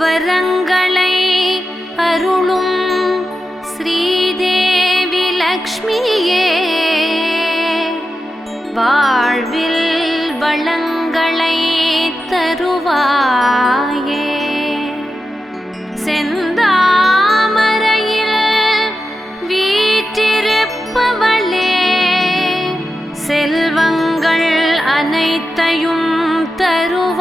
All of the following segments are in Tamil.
வரங்களை அருளும் ஸ்ரீதேவி லக்ஷ்மியே, வாழ்வில் வளங்களை தருவாயே. செந்தாமரையில் வீற்றிருப்பவளே, செல்வங்கள் அனைத்தையும் தருவாயே.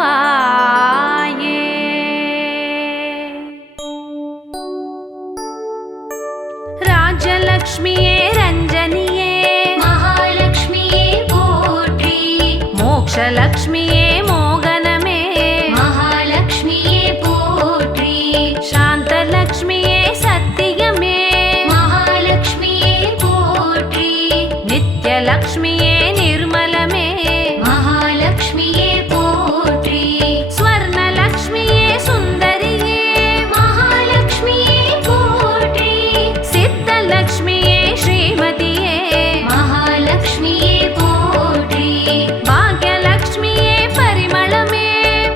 ராஜலக்ஷ்மியே ரஞ்சனியே, மகாலட்சுமியே போற்றி. மோக்ஷலக்ஷ்மியே மோகனமே, மகாலட்சுமியே போற்றி. சாந்தலக்ஷ்மியே சத்தியமே, மகாலட்சுமியே போற்றி. நித்யலக்ஷ்மியே நிர்மலமே, மகாலட்சுமியே போற்றி. ஸ்வர்ணலக்ஷ்மியே சுந்தரியே, மகாலட்சுமியே போற்றி. சித்தலக்ஷ்மியே ஸ்ரீமதியே, மகாலட்சுமியே போற்றி. பாக்யலக்ஷ்மியே பரிமளமே,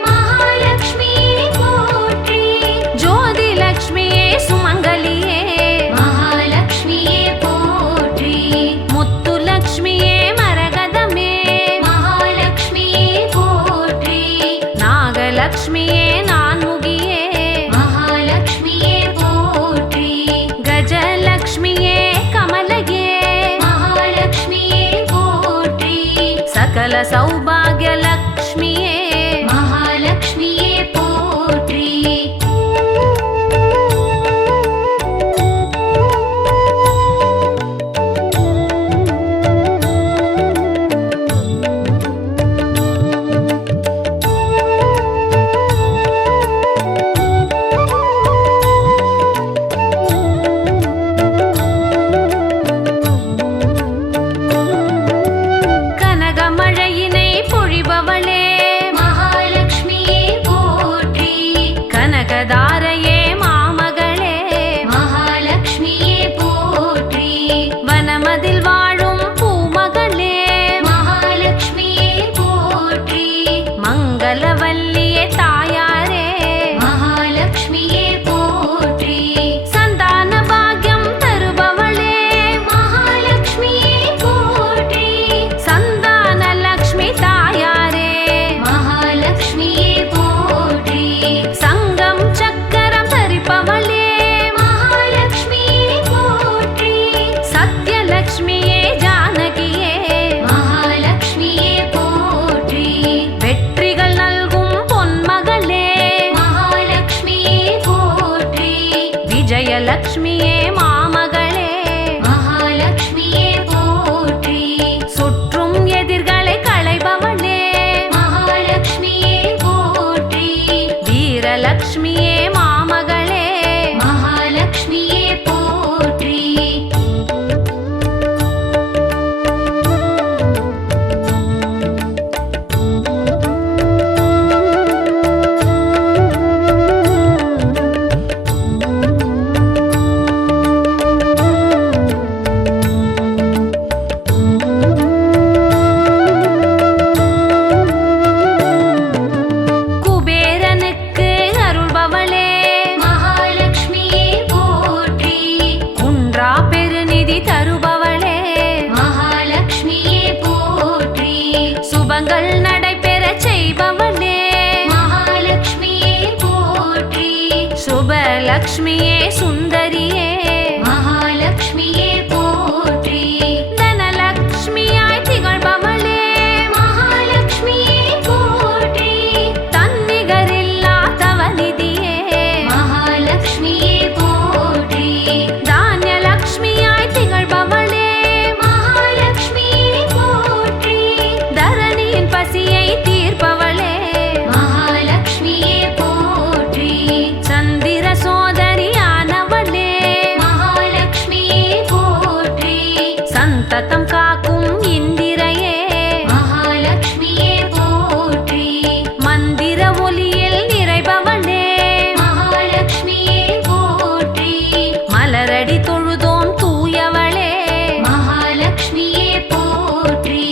மகாலட்சுமியே போற்றி. ஜோதிலக்ஷ்மியே சுமங்கலியே, மகாலட்சுமியே போற்றி. முத்துலக்ஷ்மியே மரகதமே, மகாலட்சுமியே போற்றி. நாகலக்ஷ்மியே நான்முகியே, மகாலட்சுமியே போற்றி. கஜலக்ஷ்மியே கமலயே, மகாலட்சுமியே போற்றி. சகல சௌபாகியலக்ஷ்மியே, மகாலட்சுமியே போற்றி. கனகமழையினை பொழிபவளே, மகாலட்சுமியே போற்றி. கனகதாரையே மாமகளே, மகாலட்சுமியே போற்றி. வனமதில் வாழும் பூமகளே, மகாலட்சுமியே போற்றி. மங்களவல்லியே தாயாரே, மகாலட்சுமியே போற்றி. சந்தான பாக்யம் தருபவளே, மகாலட்சுமியே போற்றி. சந்தான லக்ஷ்மி தாயாரே, மகாலட்சுமியே போற்றி. சங்கம் சக்கரம் தரிப்பவளே, மகாலட்சுமியே போற்றி. சத்யலக்ஷ்மியே ஜானகியே, மகாலட்சுமியே போற்றி. வெற்றிகள் நல்கும் பொன்மகளே, மகாலட்சுமியே போற்றி. விஜயலக்ஷ்மியே மாமகளே, மகாலட்சுமியே போற்றி. சுற்றும் எதிர்களை களைபவளே, மகாலட்சுமியே போற்றி. வீரலக்ஷ்மியே மாமகளே, மகாலட்சுமியே போற்றி. குபேரனுக்கு அருள்பவளே, மகாலட்சுமியே போற்றி. குன்றா பெருநிதி தருபவளே, மகாலட்சுமியே போற்றி. சுபங்கள் நடைபெறச் செய்பவளே, மகாலட்சுமியே போற்றி. சுபலக்ஷ்மியே சுந்தரியே, மகாலட்சுமியே போற்றி. தனலக்ஷ்மியாய் திகழ்பவளே, மகாலட்சுமியே போற்றி. தன்னிகரில்லா தவநிதியே, மகாலட்சுமியே போற்றி. தானியலக்ஷ்மியாய் திகழ்பவளே, மகாலட்சுமியே போற்றி. தரணியின் பசியை தீர்ப்பவளே, மகாலட்சுமியே போற்றி. சந்திர சோதரியானவளே, மகாலட்சுமியே போற்றி. சந்ததம் காக்கும் இந்திரையே, மகாலட்சுமியே போற்றி. மந்திர ஒலியில் நிறைபவளே, மகாலட்சுமியே போற்றி. மலரடி தொழுதோம் தூயவளே, மகாலட்சுமியே போற்றி.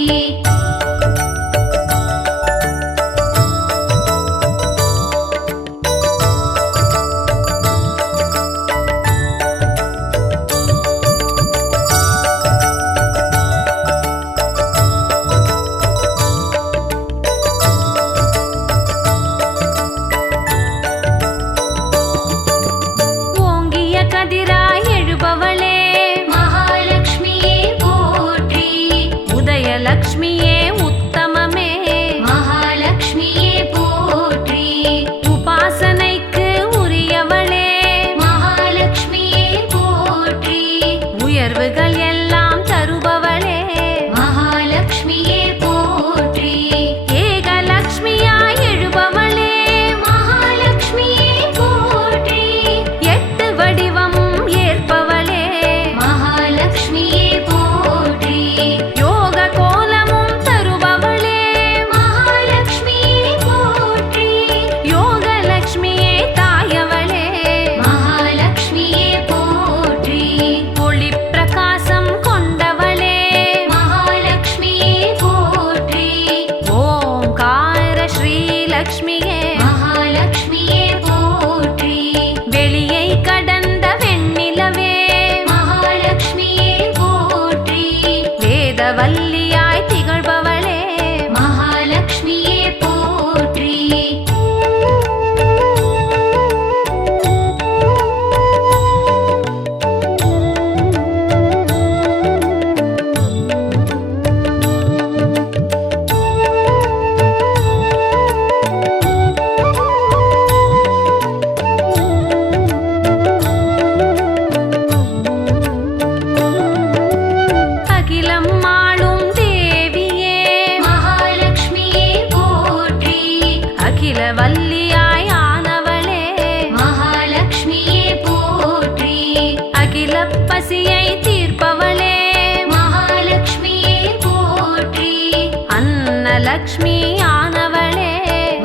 அஷ்டலக்ஷ்மியானவளே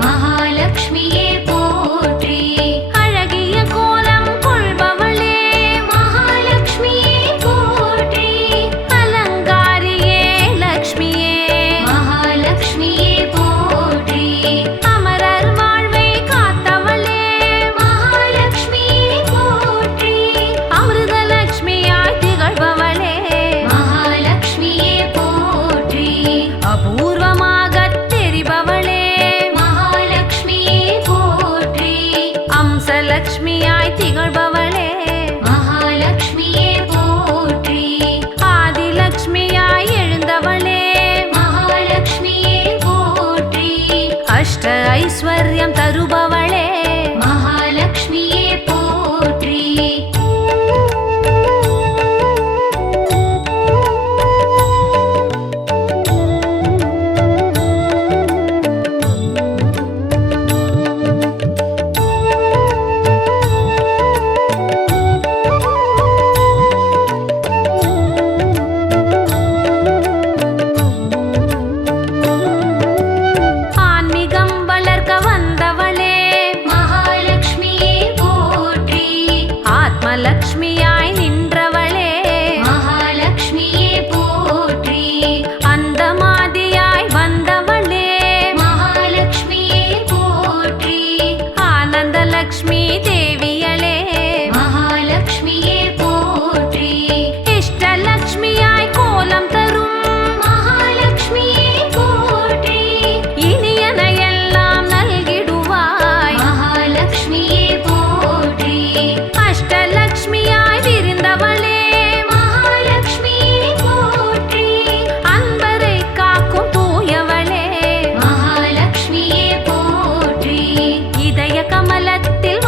மகாலட்சுமியே போற்றி அழகிய கோலம் கொள்பவளே மகாலட்சுமியே போற்றி அலங்காரியே லக்ஷ்மியே மகாலட்சுமியே போற்றி அமரர் வாழ்வை காத்தவளே மகாலட்சுமியே போற்றி அமிர்தலக்ஷ்மியாய் திகழ்பவளே மகாலட்சுமியே போற்றி அபூர்வமாகத் தெரிபவளே மகாலட்சுமியே போற்றி அம்சலக்ஷ்மியாய் திகழ்பவளே மகாலட்சுமியே போற்றி ஆதிலக்ஷ்மியாய் எழுந்தவளே மகாலட்சுமியே போற்றி அஷ்ட ஐஸ்வர்யம் தருபவளே மகாலட்சுமியே போற்றி ஆன்மீகம் வளர்க்க வந்தவளே மகாலட்சுமியே போற்றி ஆத்மலக்ஷ்மியாய் நின்றவளே மகாலட்சுமியே போற்றி அந்தமாதியாய் வந்தவளே மகாலட்சுமியே போற்றி ஆனந்தலக்ஷ்மி தேவியளே மகாலட்சுமியே போற்றி இஷ்டலக்ஷ்மியாய் கோலம் தரும் மகாலட்சுமியே போற்றி இனியனையெல்லாம் நல்கிடுவாய் மகாலட்சுமியே போற்றி அஷ்டலக்ஷ்மியாய் விரிந்தவளே மகாலட்சுமியே போற்றி அன்பரை காக்கும் தூயவளே மகாலட்சுமியே போற்றி இதய கமலத்தில்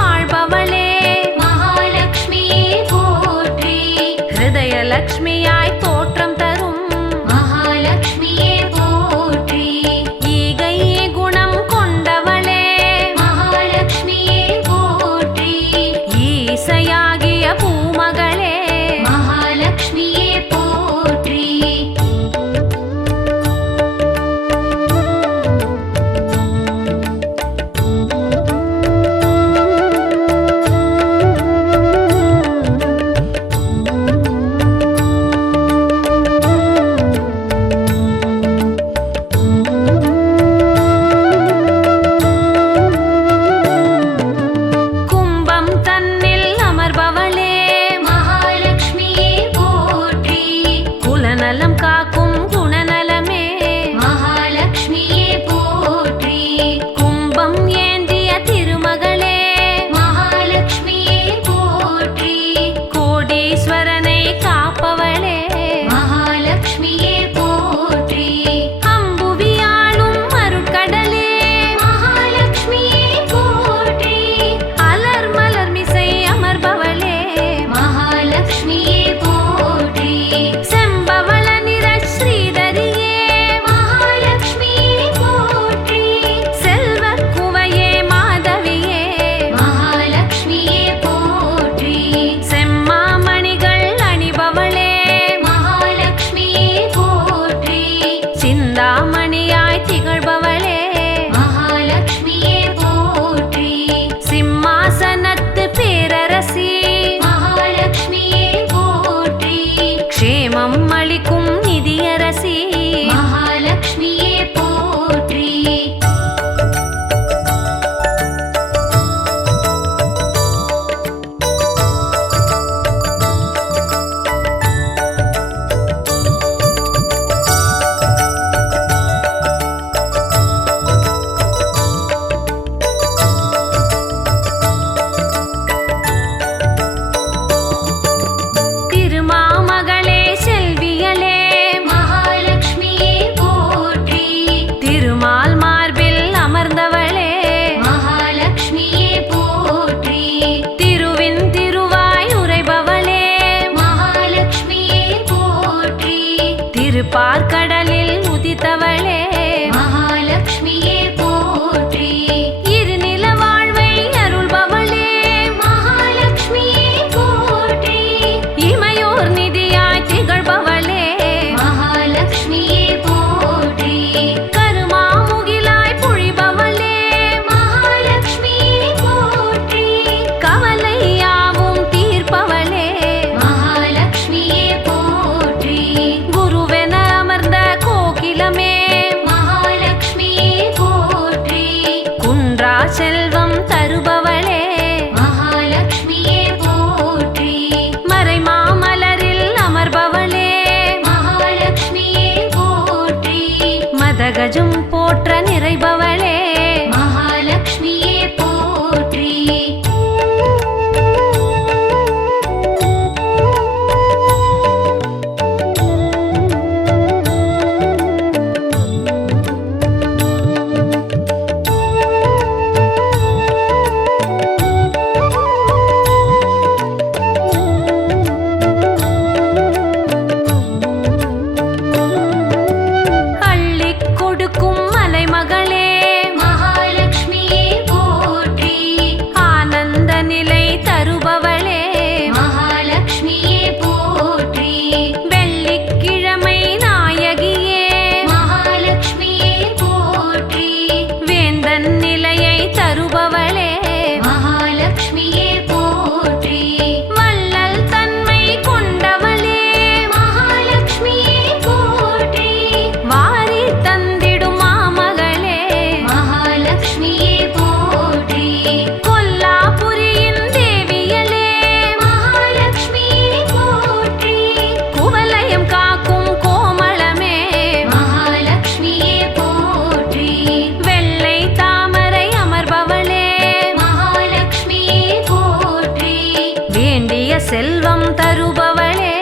செல்வம் தருபவளே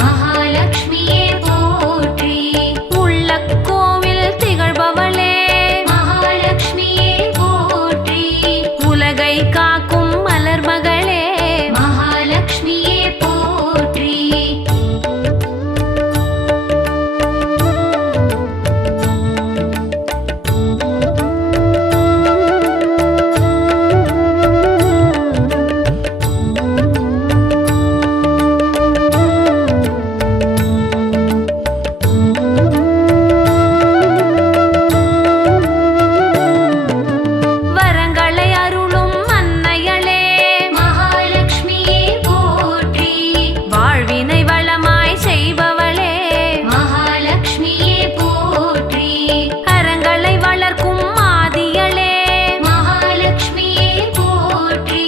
மகாலட்சுமியே போற்றி. உள்ளக் கோவில் திகழ்பவளே மகாலட்சுமியே போற்றி. உலகை காக்கும் மலர்மகளே மகாலட்சுமியே போற்றி. வரங்களை அருளும் அன்னையளே மகாலட்சுமியே போற்றி. வாழ்வினை வளமாய் செய்பவளே மகாலட்சுமியே போற்றி. அறங்களை வளர்க்கும் ஆதியளே மகாலட்சுமியே போற்றி.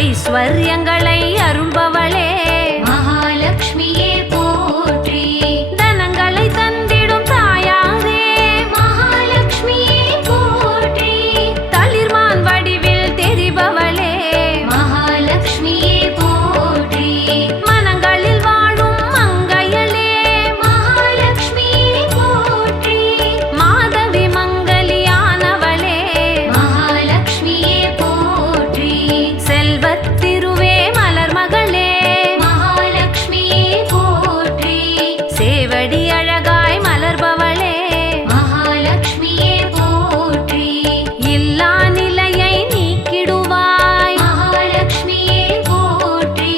ஐஸ்வர்யங்களை அருள்பவளே மகாலட்சுமியே போற்றி. தனங்களை தந்திடும் தாயாரே மகாலட்சுமியே போற்றி. தளிர்மான் வடிவில் தெரிபவளே மகாலட்சுமியே போற்றி. மனங்களில் வாழும் மங்கையளே மகாலட்சுமியே போற்றி. மாதவி மங்கலியானவளே மகாலட்சுமியே போற்றி. செல்வத்திருவே மலர்மகளே மகாலட்சுமியே போற்றி. சேவடி அழகாய் மலர்பவளே மகாலட்சுமியே போற்றி. இல்லா நிலையை நீக்கிடுவாய் மகாலட்சுமியே போற்றி.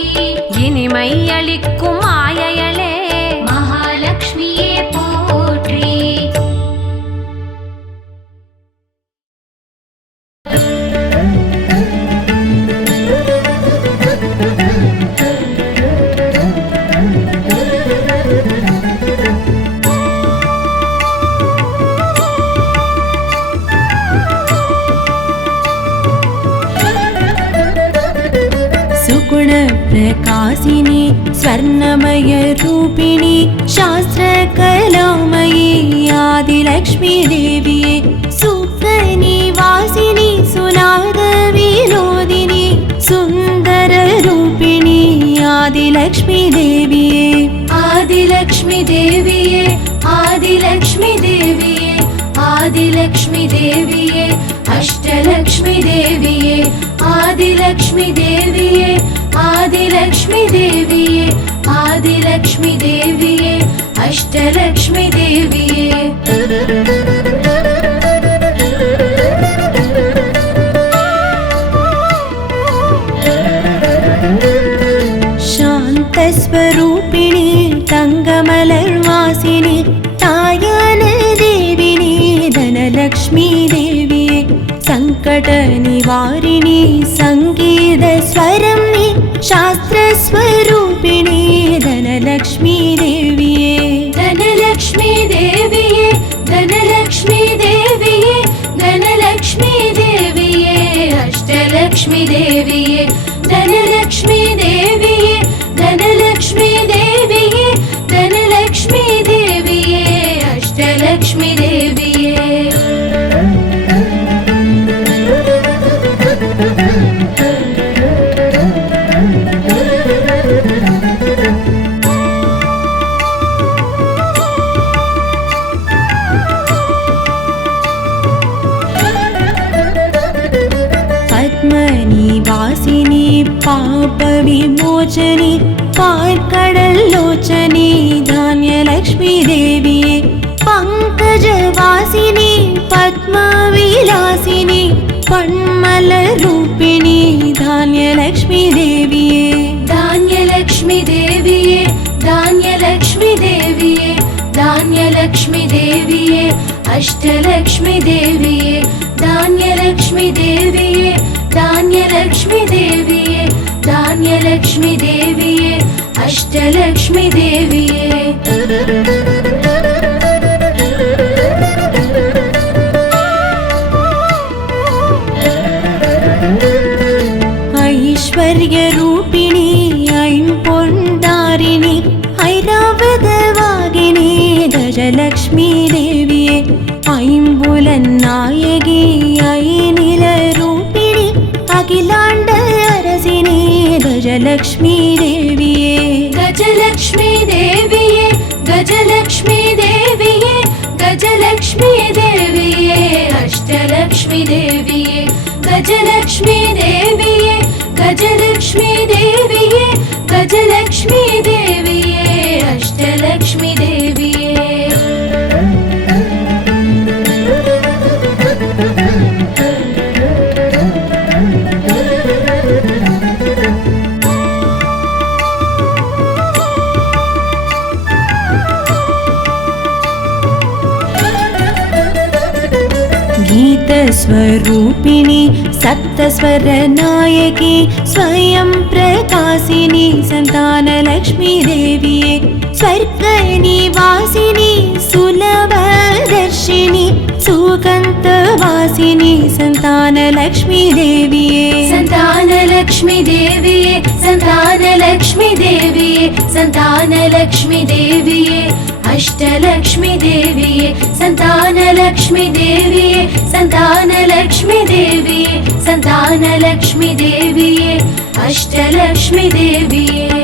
இனிமை அளிக்கும் மாயையளே மகாலட்சுமியே போற்றி. सुगुण प्रकाशिनी स्वर्णमय रूपिणी शास्त्र कलामयी आदिलक्ष्मी देविये सूक्त निवासिनी सुनाद विनोदिनी सुंदर रूपिणी आदिलक्ष्मी देविये आदिलक्ष्मी देविये आदिलक्ष्मी देविये आदिलक्ष्मी देविये अष्टलक्ष्मी देविये आदिलक्ष्मी देविये आदिलक्ष्मी देविये आदिलक्ष्मी देविये अष्टलक्ष्मी देविये शान्तस्वरूपिणी तङ्गमलर्वासिनी तायान देविनी धनलक्ष्मी देविये संकट निवारिणी संगीत स्वरम्नि शास्त्र स्वरूपिणी धनलक्ष्मी देविये धनलक्ष्मी देविये धनलक्ष्मी देविये धनलक्ष्मी देविये अष्टलक्ष्मी देविये धनलक्ष्मी देविये धनलक्ष्मी देविये धनलक्ष्मी देविये अष्टलक्ष्मी देविये पद्मनिवासिनी पापविमोचनी पार्कडल्लोचनी धान्यलक्ष्मी देविये पङ्कजवासिनी पद्मविलासिनी पण्मलरूपिणी धान्यलक्ष्मी देविये धान्यलक्ष्मी देविये धान्यलक्ष्मी देविये धान्यलक्ष्मी देविये अष्टलक्ष्मी देविये धान्यलक्ष्मी देविये धान्यलक्ष्मी देविये धान्यलक्ष्मी देविये अष्टलक्ष्मी देविये ऐश्वर्यरूपिणी ऐम्पोण्डारिणी ऐरावतवागिनी गजलक्ष्मी देविये ऐम्बुलन्नायकी ऐनिलरूपिणी अखिलाण्ड अरसिनी गज ಗಜಲಕ್ಷ್ಮೀ ದೇವಿಯೇ ಗಜಲಕ್ಷ್ಮೀ ದೇವಿಯೇ ಗಜಲಕ್ಷ್ಮೀ ದೇವಿಯೇ ಗಜಲಕ್ಷ್ಮೀ ದೇವಿಯೇ ಅಷ್ಟಲಕ್ಷ್ಮೀ ದೇವಿಯೇ ಗಜಲಕ್ಷ್ಮೀ ದೇವಿಯೇ ಗಜಲಕ್ಷ್ಮೀ ದೇವಿಯೇ ಗಜಲಕ್ಷ್ಮೀ ದೇವಿಯೇ ಅಷ್ಟಲಕ್ಷ್ಮೀ ದೇವಿಯೇ गीतस्वरूपिणी सप्तस्वरनायकी स्वयं प्रकाशिनी सन्तानलक्ष्मी देविये स्वर्गनिवासिनी सुलभदर्शिनी सुगन्धवासिनी सन्तानलक्ष्मी देविये सन्तानलक्ष्मी देविये सन्तानलक्ष्मी देविये सन्तानलक्ष्मी देविये अष्टलक्ष्मी देविये सन्तानलक्ष्मी देविये सन्तानलक्ष्मी देविये सन्तानलक्ष्मी देविये अष्टलक्ष्मी देविये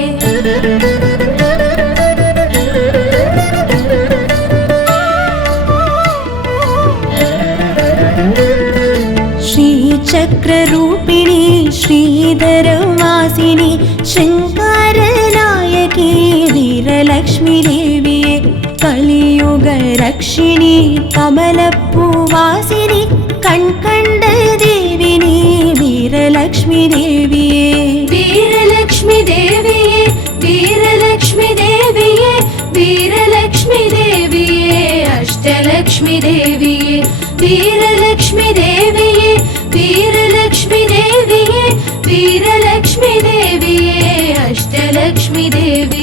श्रीचक्ररूपिणी श्रीधरवासिनी शृङ्गारनायकी वीरलक्ष्मी देविये कलियुगरक्षिणी कमलपूवासिनी कण्कण्ड देविनी वीरलक्ष्मी देविये वीरलक्ष्मी देविये वीरलक्ष्मी देविये वीरलक्ष्मी देविये अष्टलक्ष्मी देविये वीरलक्ष्मी देविये वीरलक्ष्मी देविये वीरलक्ष्मी देविये अष्टलक्ष्मी देविये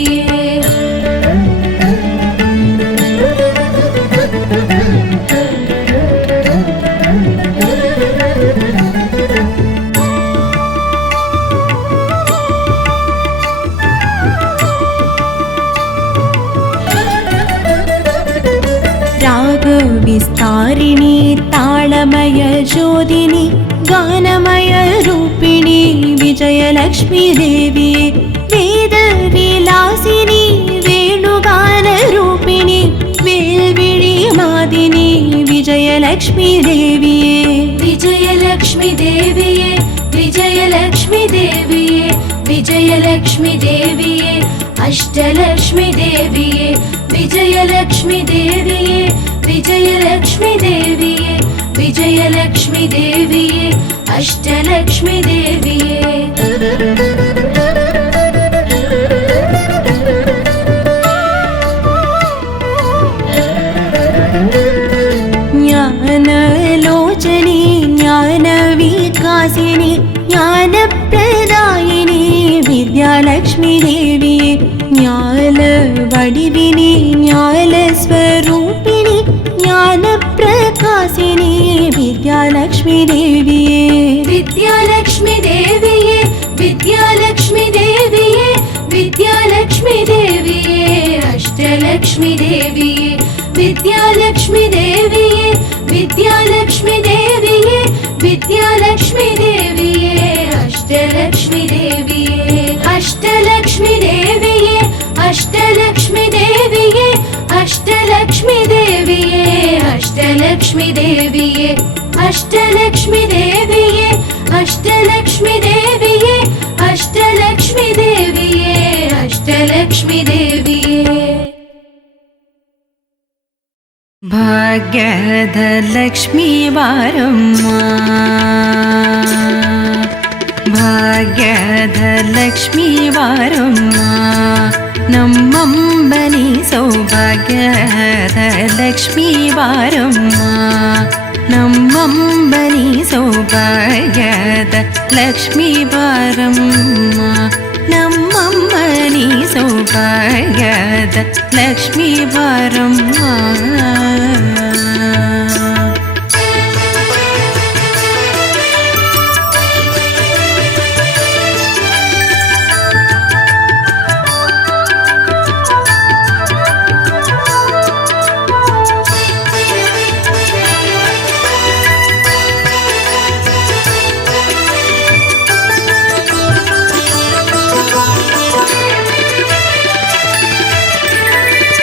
विस्तारिणी ताळमय ज्योतिनी गानमय रूपिणी विजयलक्ष्मी देवी वेदविलासिनी वेणुगानरूपिणी वेल्विळि मादिनी विजयलक्ष्मी देविये विजयलक्ष्मी देविये विजयलक्ष्मी देविये विजयलक्ष्मी देविये अष्टलक्ष्मी देविये विजयलक्ष्मी देविये विजयलक्ष्मी देविये विजयलक्ष्मी देविये अष्टलक्ष्मी देविये ज्ञानलोचनी ज्ञानविकासिनी ज्ञानप्रदायिनी विद्यालक्ष्मी देवी ज्ञानवडिविनी ज्ञानस्वरूपिणी ज्ञानप्रकाशिनी विद्यालक्ष्मी देविये विद्यालक्ष्मी देविये विद्यालक्ष्मी देविये विद्यालक्ष्मी देविये अष्टलक्ष्मी देविये विद्यालक्ष्मी देविये विद्यालक्ष्मी देविये विद्यालक्ष्मी देविये अष्टलक्ष्मी देविये अष्टलक्ष्मी देविये अष्टलक्ष्मी देविये अष्टलक्ष्मी देविये अष्टलक्ष्मी देविये अष्टलक्ष्मी देविये अष्टलक्ष्मी देविये अष्टलक्ष्मी देविये अष्टलक्ष्मी देविये भाग्यद लक्ष्मी वारम्म भाग्यद लक्ष्मी वारम्म नम्मम्बनि सौभाग्यद लक्ष्मी वारम्म नम्मम्बनि सौभाग्यद लक्ष्मी वारम्म नम्मम्बनि सौभाग्यद लक्ष्मी वारम्म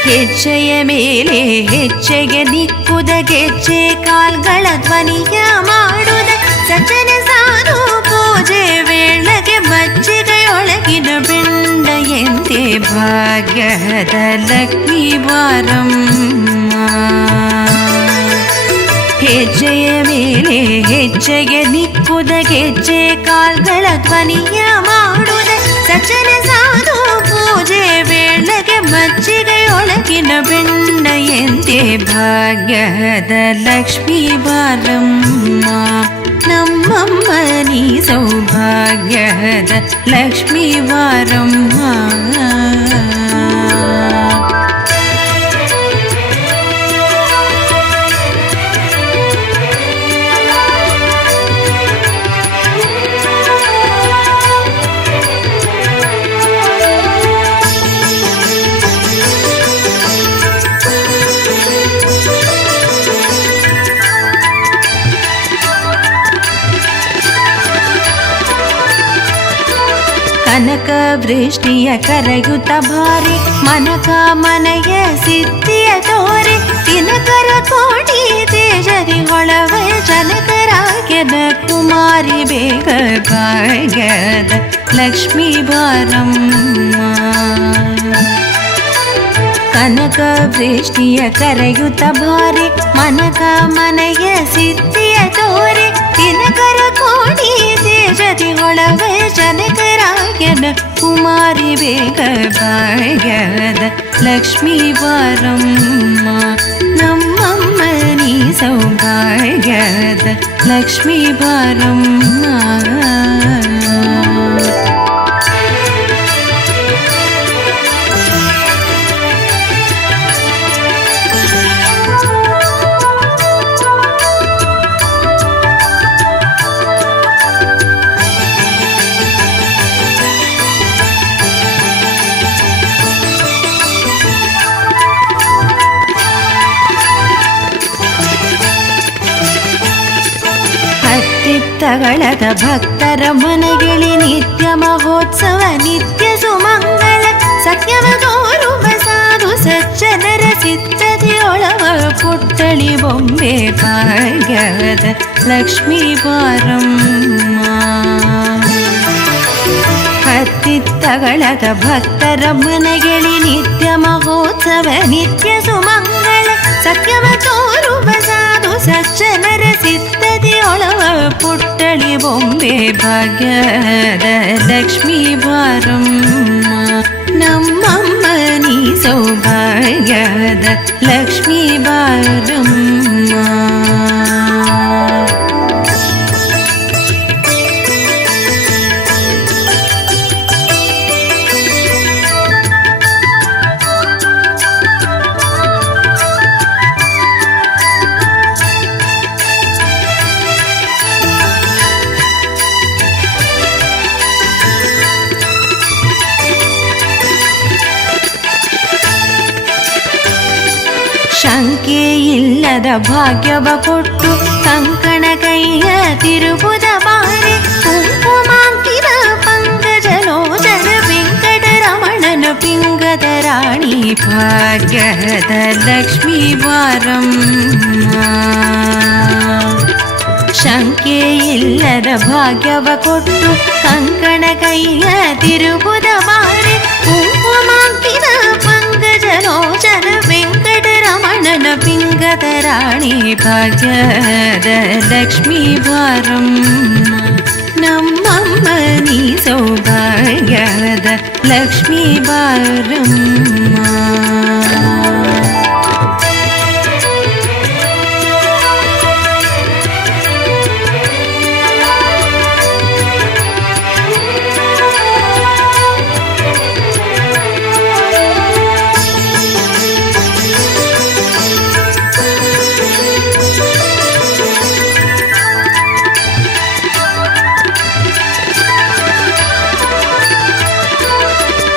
ಹೆಜ್ಜೆಯ ಮೇಲೆ ಹೆಜ್ಜೆಗೆ ನಿಕ್ಕುದ ಗೆಜ್ಜೆ ಕಾಲ್ಗಳ ಧ್ವನಿಯ ಮಾಡುದ ಸಜ್ಜನ ಸಾಧು ಪೂಜೆ ವೇಳೆಗೆ ಮಜ್ಜಿಗೆಯೊಳಗಿನ ಬೆಂಡ ಎಂತೆ ಭಾಗ್ಯದ ಲಕ್ಷ್ಮೀ ಬಾರಮ್ಮ. ಹೆಜ್ಜೆಯ ಮೇಲೆ ಹೆಜ್ಜೆಗೆ ನಿಕ್ಕುದ ಗೆಜ್ಜೆ ಕಾಲ್ಗಳ ಧ್ವನಿಯ ಮಾಡುದ ಸಜ್ಜನ ಸಾಧು ಪೂಜೆ ವೇಳೆಗೆ ಮಜ್ಜಿಗೆಯೊಳಗಿನ ಬೆಂಡ ಎಂತೆ ಭಾಗ್ಯದ ಲಕ್ಷ್ಮೀ ಬಾರಮ್ಮ. ನಮ್ಮಮ್ಮ ನೀ ಸೌಭಾಗ್ಯದ ಲಕ್ಷ್ಮೀ ಬಾರಮ್ಮ. ಕನಕ ವೃಷ್ಟಿಯ ಕರೆಯುತ್ತ ಭಾರಿ ಮನಕ ಮನೆಯ ಸಿದ್ಧಿಯ ತೋರೆ ದಿನಕರ ಕೋಟಿ ತೇಜರಿ ಹೊಳವ ಜನಕರಾಗ್ಯದ ಕುಮಾರಿ ಬೇಗ ಭಾಗ್ಯದ ಲಕ್ಷ್ಮೀ ಬಾರಮ್ಮ. ಕನಕ ವೃಷ್ಟಿಯ ಕರೆಯುತ್ತ ಭಾರಿ ಮನಕ ಮನೆಯ ಸಿದ್ಧಿಯ ತೋರೆ ದಿನಕರ ಕೋಟಿ ತೇಜರಿ ಹೊಳವ ಜನಕರಾಗ್ಯದ ಕುಮಾರಿ ಬೇಗ ಭಾಗ್ಯದ ಲಕ್ಷ್ಮೀ ಬಾರಮ್ಮ. ನಮ್ಮಮ್ಮ ನೀ ಸೌಭಾಗ್ಯದ ಲಕ್ಷ್ಮೀ ಬಾರಮ್ಮ. ತಗಳದ ಭಕ್ತರ ಮನೆಗಿಳಿ ನಿತ್ಯ ಮಹೋತ್ಸವ ನಿತ್ಯ ಸುಮಂಗಳ ಸತ್ಯವ ತೋರುವ ಸಾಧು ಸಜ್ಜನರ ಸಿದ್ಧತೆಯೊಳವ ಪುಟ್ಟಳಿ ಬೊಂಬೆ ಭಾಗ್ಯದ ಲಕ್ಷ್ಮೀ ಬಾರಮ್ಮ. ಹತ್ತಿತ್ತಗಳದ ಭಕ್ತರ ಮನೆಗಿಳಿ ನಿತ್ಯ ಮಹೋತ್ಸವ ನಿತ್ಯ ಸುಮಂಗಳ ಸತ್ಯವ ತೋರುವ ಸಾಧು ಸಜ್ಜನರ ಸಿದ್ಧತೆಯೊಳವ ಪುಟ್ಟಳಿ ಬೊಂಬೆ ಭಾಗ್ಯದ ಲಕ್ಷ್ಮೀ ಬಾರಮ್ಮ. ನಮ್ಮಮ್ಮ ನೀ ಸೌಭಾಗ್ಯದ ಲಕ್ಷ್ಮೀ ಬಾರಮ್ಮ. ಶಂಕೆ ಇಲ್ಲದ ಭಾಗ್ಯವ ಕೊಟ್ಟು ಕಂಕಣ ಕೈಯ ತಿರುಬುದ ಬಾರೆ ಕುಂಕುಮಾಂಕಿತ ಪಂಕಜಲೋಚನ ವೆಂಕಟರಮಣನ ಪಿಂಗದ ರಾಣಿ ಭಾಗ್ಯದ ಲಕ್ಷ್ಮೀ ಬಾರಮ್ಮ. ಶಂಕೆ ಇಲ್ಲದ ಭಾಗ್ಯವ ಕೊಟ್ಟು ಕಂಕಣ ಕೈಯ ತಿರುಬುದ ಬಾರೆ ಕುಂಕುಮಾಂಕಿತ ಪಂಕಜಲೋಚನ ವೆಂಕಟರಮಣನ ಪಿಂಗದ ರಾಣಿ ಭಾಗ್ಯದ ಲಕ್ಷ್ಮೀ ಬಾರಮ್ಮ. ನಮ್ಮಮ್ಮ ನೀ ಸೌಭಾಗ್ಯದ ಲಕ್ಷ್ಮೀ ಬಾರಮ್ಮ.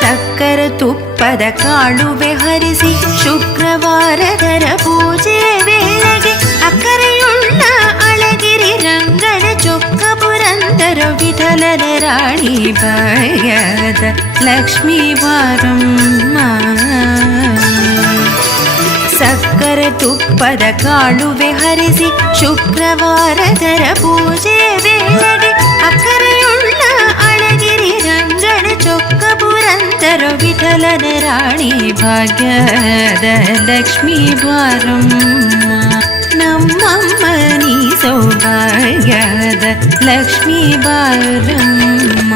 ಸಕ್ಕರ ತುಪ್ಪದ ಕಾಳುವೆ ಹರಿಸಿ ಶುಕ್ರವಾರದರ ಪೂಜೆ ವೇಳೆಗೆ ಅಕ್ಕರೆಯುಳ್ಳ ಅಳಗಿರಿ ರಂಗನ ಚೊಕ್ಕ ಪುರಂದರ ವಿಠಲನ ರಾಣಿ ಭಾಗ್ಯದ ಲಕ್ಷ್ಮೀ ಬಾರಮ್ಮ. ಅಕ್ಕರೆ ತುಪ್ಪದ ಕಾಳುವೆ ಹರಿಸಿ ಶುಕ್ರವಾರದರ ಪೂಜೆ ವೇಳೆಗೆ ಅಕ್ಕರೆಯುಳ್ಳ ಅಳಗಿರಿ ರಂಗನ ಚೊಕ್ಕ ಪುರಂದರ ವಿಠಲನ ರಾಣಿ ಭಾಗ್ಯದ ಲಕ್ಷ್ಮೀ ಬಾರಮ್ಮ ನಮ್ಮಮ್ಮ ನೀ ಸೌಭಾಗ್ಯದ ಲಕ್ಷ್ಮೀ ಬಾರಮ್ಮ.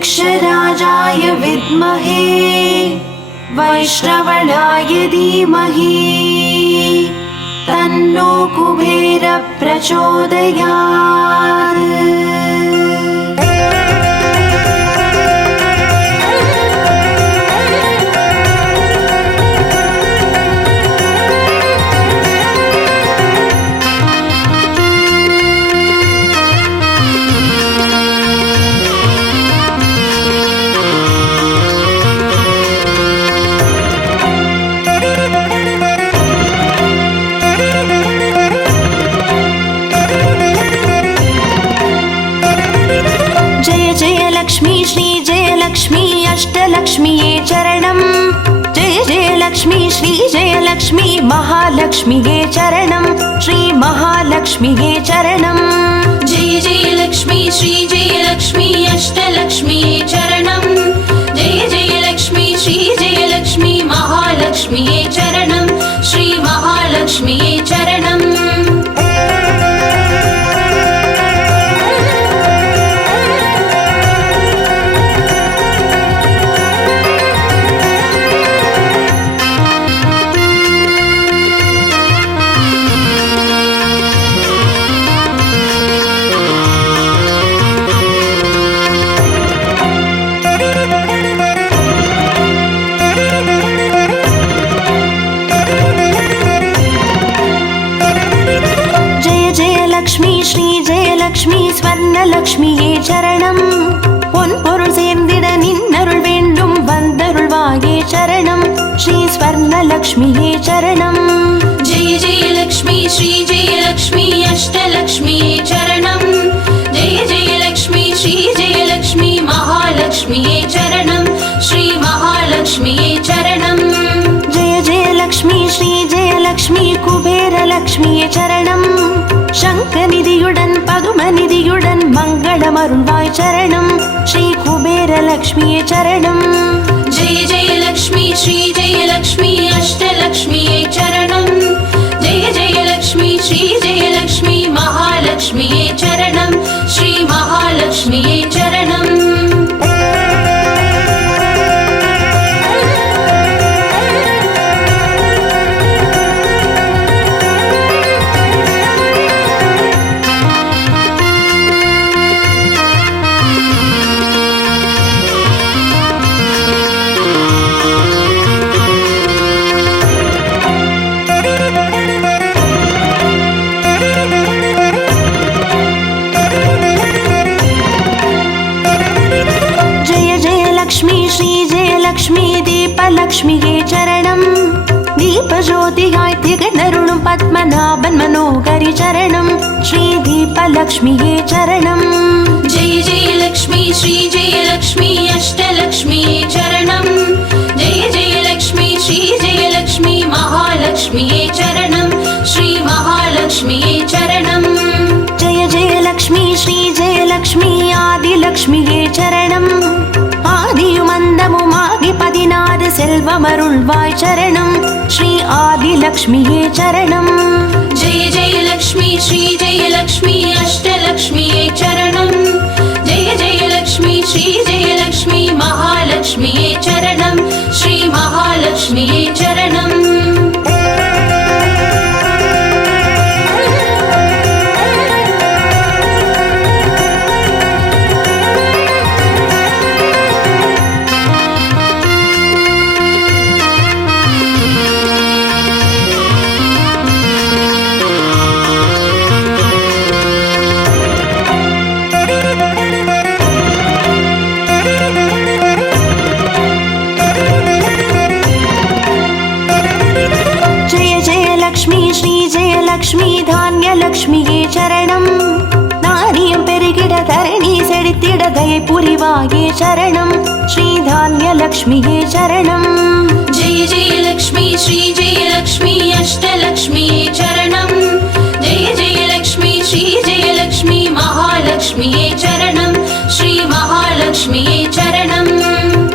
यक्षराजाय विद्महे वैश्रवणाय धीमहि तन्नो कुबेर प्रचोदयात्. अष्टलक्ष्मीये चरणं जय जय लक्ष्मी श्री जय लक्ष्मी महालक्ष्मीये चरणं श्री महालक्ष्मीये चरणं जय जय लक्ष्मी श्री जय लक्ष्मी अष्टलक्ष्मीये चरणं जय जय लक्ष्मी श्री जय लक्ष्मी महालक्ष्मीये चरणं श्री महालक्ष्मीये चरणं. லக்ஷ்மி ஸ்வர்ணலக்ஷ்மியே சரணம் பொன்பொருள் சேர்ந்திட நின்னருள் வேண்டும் வந்தருள்வாயே சரணம் ஸ்ரீ ஸ்வர்ணலக்ஷ்மியே சரணம் ஜெய ஜெய லக்ஷ்மி ஸ்ரீ ஜெய லக்ஷ்மி அஷ்டலக்ஷ்மியே சரணம் ஜெய ஜெய லக்ஷ்மி ஸ்ரீ ஜெய லக்ஷ்மி மகாலக்ஷ்மியே சரணம் ஸ்ரீ மகாலக்ஷ்மியே சரணம் ஜெய ஜெய லக்ஷ்மி ஸ்ரீ ஜெய லக்ஷ்மி குபேர லக்ஷ்மியே சரணம் சங்கநிதியுடன் பதுமநிதியுடன் மங்களமருள்வாய் சரணம் ஸ்ரீ குபேர லக்ஷ்மியே சரணம் ஜெய ஜெய லக்ஷ்மி ஸ்ரீ ஜெய லக்ஷ்மி அஷ்டலக்ஷ்மியே சரணம் ஜெய ஜெய லக்ஷ்மி ஸ்ரீ ஜெய லக்ஷ்மி மகாலக்ஷ்மியே சரணம் ஸ்ரீ மகாலக்ஷ்மியே சரணம். லக்ஷ்மியே சரணம் தீபஜோதியாய் திகழ்ந்தருளும் பத்மநாபன் மனோகரி சரணம் ஸ்ரீ தீபலக்ஷ்மியே சரணம் ஜெய ஜெய லக்ஷ்மி ஸ்ரீ ஜெய லக்ஷ்மி அஷ்டலக்ஷ்மியே சரணம் ஜெய ஜெய லக்ஷ்மி ஸ்ரீ ஜெய லக்ஷ்மி மகாலக்ஷ்மியே சரணம் ஸ்ரீ மகாலக்ஷ்மியே சரணம் ஜெய ஜெய லக்ஷ்மி ஸ்ரீ ஜெய லக்ஷ்மி ஆதிலக்ஷ்மியே சரணம் ஆதியுமந்தமுமாகி 16 செல்வமருள்வாய் சரணம் ஸ்ரீ ஆதிலக்ஷ்மியே சரணம் ஜெய ஜெய லக்ஷ்மி ஸ்ரீ ஜெய லக்ஷ்மி அஷ்டலக்ஷ்மியே சரணம் ஜெய ஜெய லக்ஷ்மி ஸ்ரீ ஜெய லக்ஷ்மி மகாலக்ஷ்மியே சரணம் ஸ்ரீ மகாலக்ஷ்மியே சரணம். लक्ष्मी धान्यलक्ष्मिये चरणं पुरिवाये शरणं श्रीधान्यलक्ष्म्ये शरणं जय जय लक्ष्मी श्री जय लक्ष्मी अष्टलक्ष्म्ये चरणं जय जय लक्ष्मी श्री जय लक्ष्मी महालक्ष्म्ये चरणं श्री महालक्ष्म्ये चरणं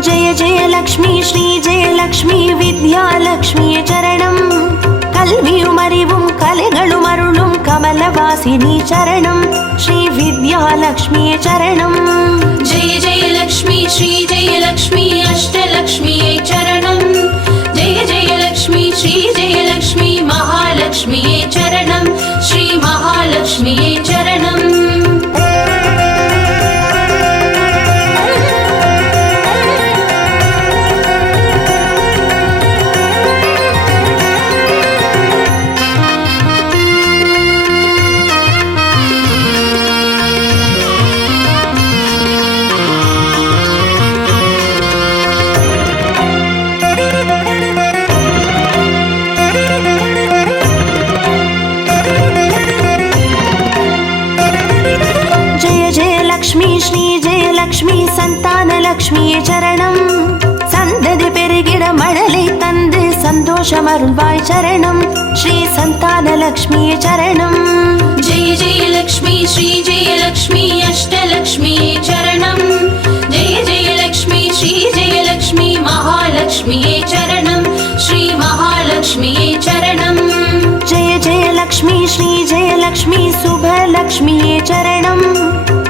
जय जय लक्ष्मी श्री जय लक्ष्मी विद्यालक्ष्म्ये चरणं कल्वियुम अरिवुम कलेगळुम अरुळुम कमलवासिनी चरणं श्री विद्यालक्ष्म्ये चरणं जय जय लक्ष्मी श्री जय लक्ष्मी अष्टलक्ष्म्ये चरणं जय जय लक्ष्मी श्री जय लक्ष्मी महालक्ष्म्ये चरणं श्री महालक्ष्म्ये चरणं संतानलक्ष्म्ये चरणं सन्ददि पेरुगिड मळलै तंदु सन्तोषमरुळ्वाय चरणं श्री संतानलक्ष्म्ये चरणं जय जय लक्ष्मी श्री जय लक्ष्मी अष्टलक्ष्म्ये चरणं जय जय लक्ष्मी श्री जय लक्ष्मी महालक्ष्म्ये चरणं श्री महालक्ष्म्ये चरणं जय जय लक्ष्मी श्री जय लक्ष्मी शुभलक्ष्म्ये चरणं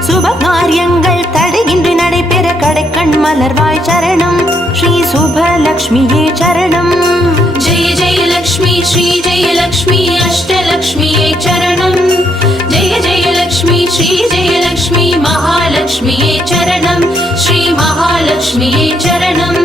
शुभकार्यங்கள் தடையின்றி நடைபெற கடைக்கண் மலர்வாய் சரணம் ஸ்ரீ சுபலக்ஷ்மியே சரணம் जय जय लक्ष्मी श्री जय लक्ष्मी अष्टलक्ष्म्ये चरणं जय जय लक्ष्मी श्री जय लक्ष्मी महालक्ष्म्ये चरणं श्री महालक्ष्म्ये चरणं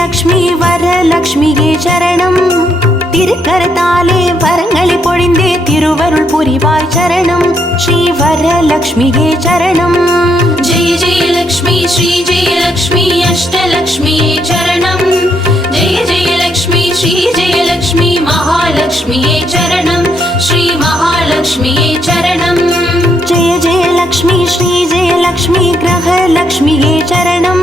லக்ஷ்மி வரலக்ஷ்மியே சரணம் திருக்கரத்தாலே வரங்களை பொழிந்தே திருவருள் புரிவாய் சரணம் ஸ்ரீ வரலக்ஷ்மியே சரணம் जय जय लक्ष्मी श्री जय लक्ष्मी अष्टलक्ष्म्ये चरणं जय जय लक्ष्मी श्री जय लक्ष्मी महालक्ष्म्ये चरणं श्री महालक्ष्म्ये चरणं जय जय लक्ष्मी श्री जय लक्ष्मी ग्रहलक्ष्मिये चरणं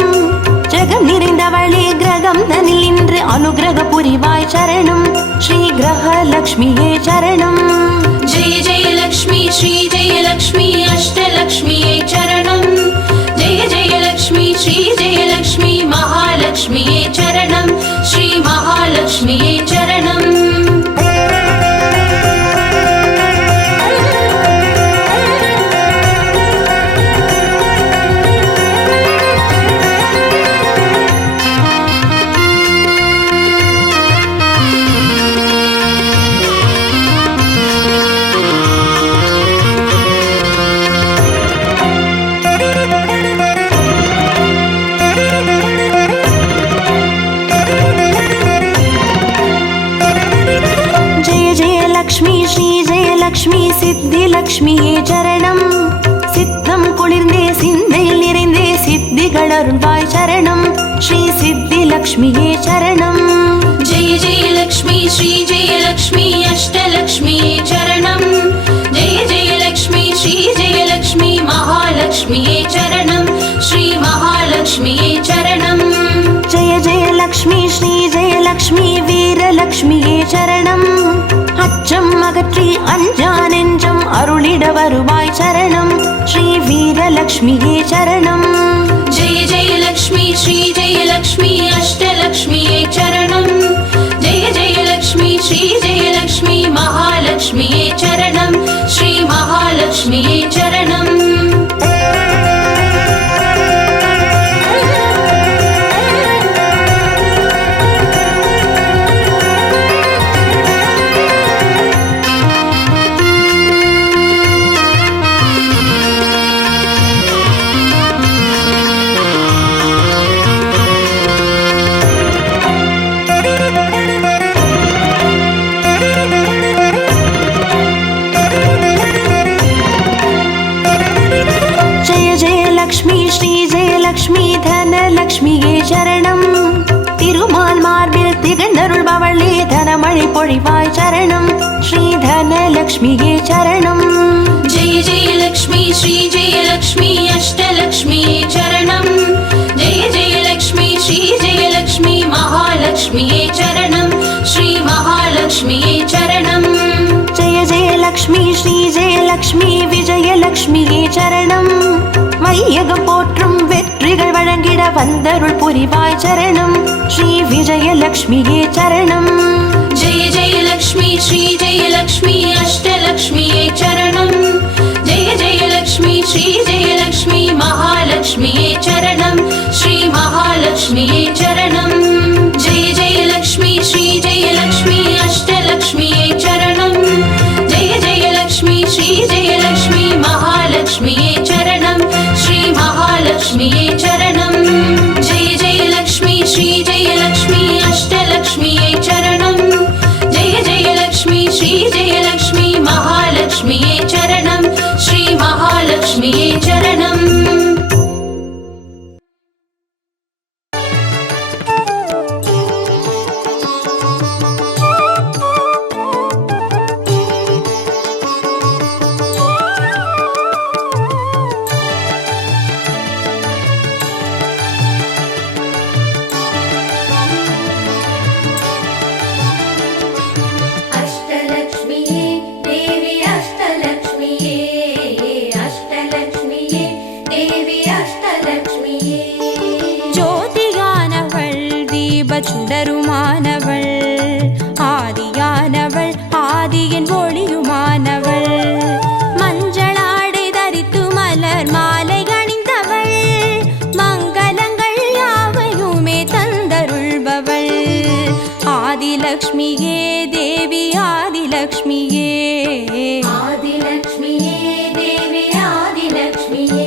जगम நிறைந்தவளே கிரகம் தனில் நின்று அனுகிரக புரிவாய் சரணம் ஸ்ரீ கிரகலக்ஷ்மியே சரணம் जय जय लक्ष्मी श्री जय लक्ष्मी अष्टलक्ष्म्ये चरणं जय जय लक्ष्मी श्री जय लक्ष्मी महालक्ष्म्ये चरणं श्री महालक्ष्म्ये चरणं லக்ஷ்மி சித்தி லக்ஷ்மியே சரணம் சித்தம் குளிர்ந்தே சிந்தையில் நிறைந்தே சித்திகள் அருள்வாய் சரணம் ஸ்ரீ சித்தி லக்ஷ்மியே சரணம் जय जय लक्ष्मी श्री जय लक्ष्मी अष्टलक्ष्म्ये चरणं जय जय लक्ष्मी श्री जय लक्ष्मी महालक्ष्म्ये चरणं श्री महालक्ष्म्ये चरणं जय जय लक्ष्मी श्री जय लक्ष्मी வீரலக்ஷ்மியே சரணம் அச்சம் அகற்றி அஞ்சா நெஞ்சம் அருளிட வருவாய் சரணம் ஸ்ரீ வீரலக்ஷ்மியே சரணம் जय जय लक्ष्मी श्री जय लक्ष्मी अष्टलक्ष्म्ये चरणं जय जय लक्ष्मी श्री जय लक्ष्मी महालक्ष्म्ये चरणं श्री महालक्ष्म्ये चरणं திகழ்ந்தருள்பவளே தனமழை பொழிவாய் சரணம் ஸ்ரீ தனலக்ஷ்மியே சரணம். जय जय लक्ष्मी श्री जय लक्ष्मी अष्टलक्ष्मी चरणं जय जय लक्ष्मी श्री जय लक्ष्मी महालक्ष्मी चरणं श्री महालक्ष्मी चरणं. जय जय लक्ष्मी श्री जय लक्ष्मी विजयलक्ष्मिயே சரணம். வையகம் போற்றும் வெற்றிகள் வழங்கிட வந்தருள் புரிவாய் சரணம் ஸ்ரீ விஜயலக்ஷ்மியே சரணம். जय जय लक्ष्मी श्री जय लक्ष्मी अष्टलक्ष्मी चरणं जय जय लक्ष्मी श्री जय लक्ष्मी महालक्ष्मी चरणं श्री महालक्ष्मी चरणं. जय जय लक्ष्मी श्री जय लक्ष्मी अष्टलक्ष्मी चरणं जय जय लक्ष्मी श्री जय लक्ष्मी महालक्ष्मी चरणं श्री महालक्ष्मी चरणं. जय जय लक्ष्मी श्री जय लक्ष्मी अष्टलक्ष्मी चरणं जय जय लक्ष्मी श्री जय लक्ष्मी महालक्ष्मी चरणं श्री महालक्ष्मी चरणं. अष्टलक्ष्मिये देवी अष्टलक्ष्मिये अष्टलक्ष्मिये देवी अष्टलक्ष्मिये. ஜோதியானவள் தீப சுடருமானவள் ஆதியானவள் ஆதியின் ஒளியுமானவள் மஞ்சளாடை தரித்து மலர் மாலை அணிந்தவள் மங்களங்கள் யாவையுமே தந்தருள்பவள் ஆதிலக்ஷ்மியே தேவி ஆதிலக்ஷ்மியே. आदिलक्ष्मिये देवी आदिलक्ष्मिये.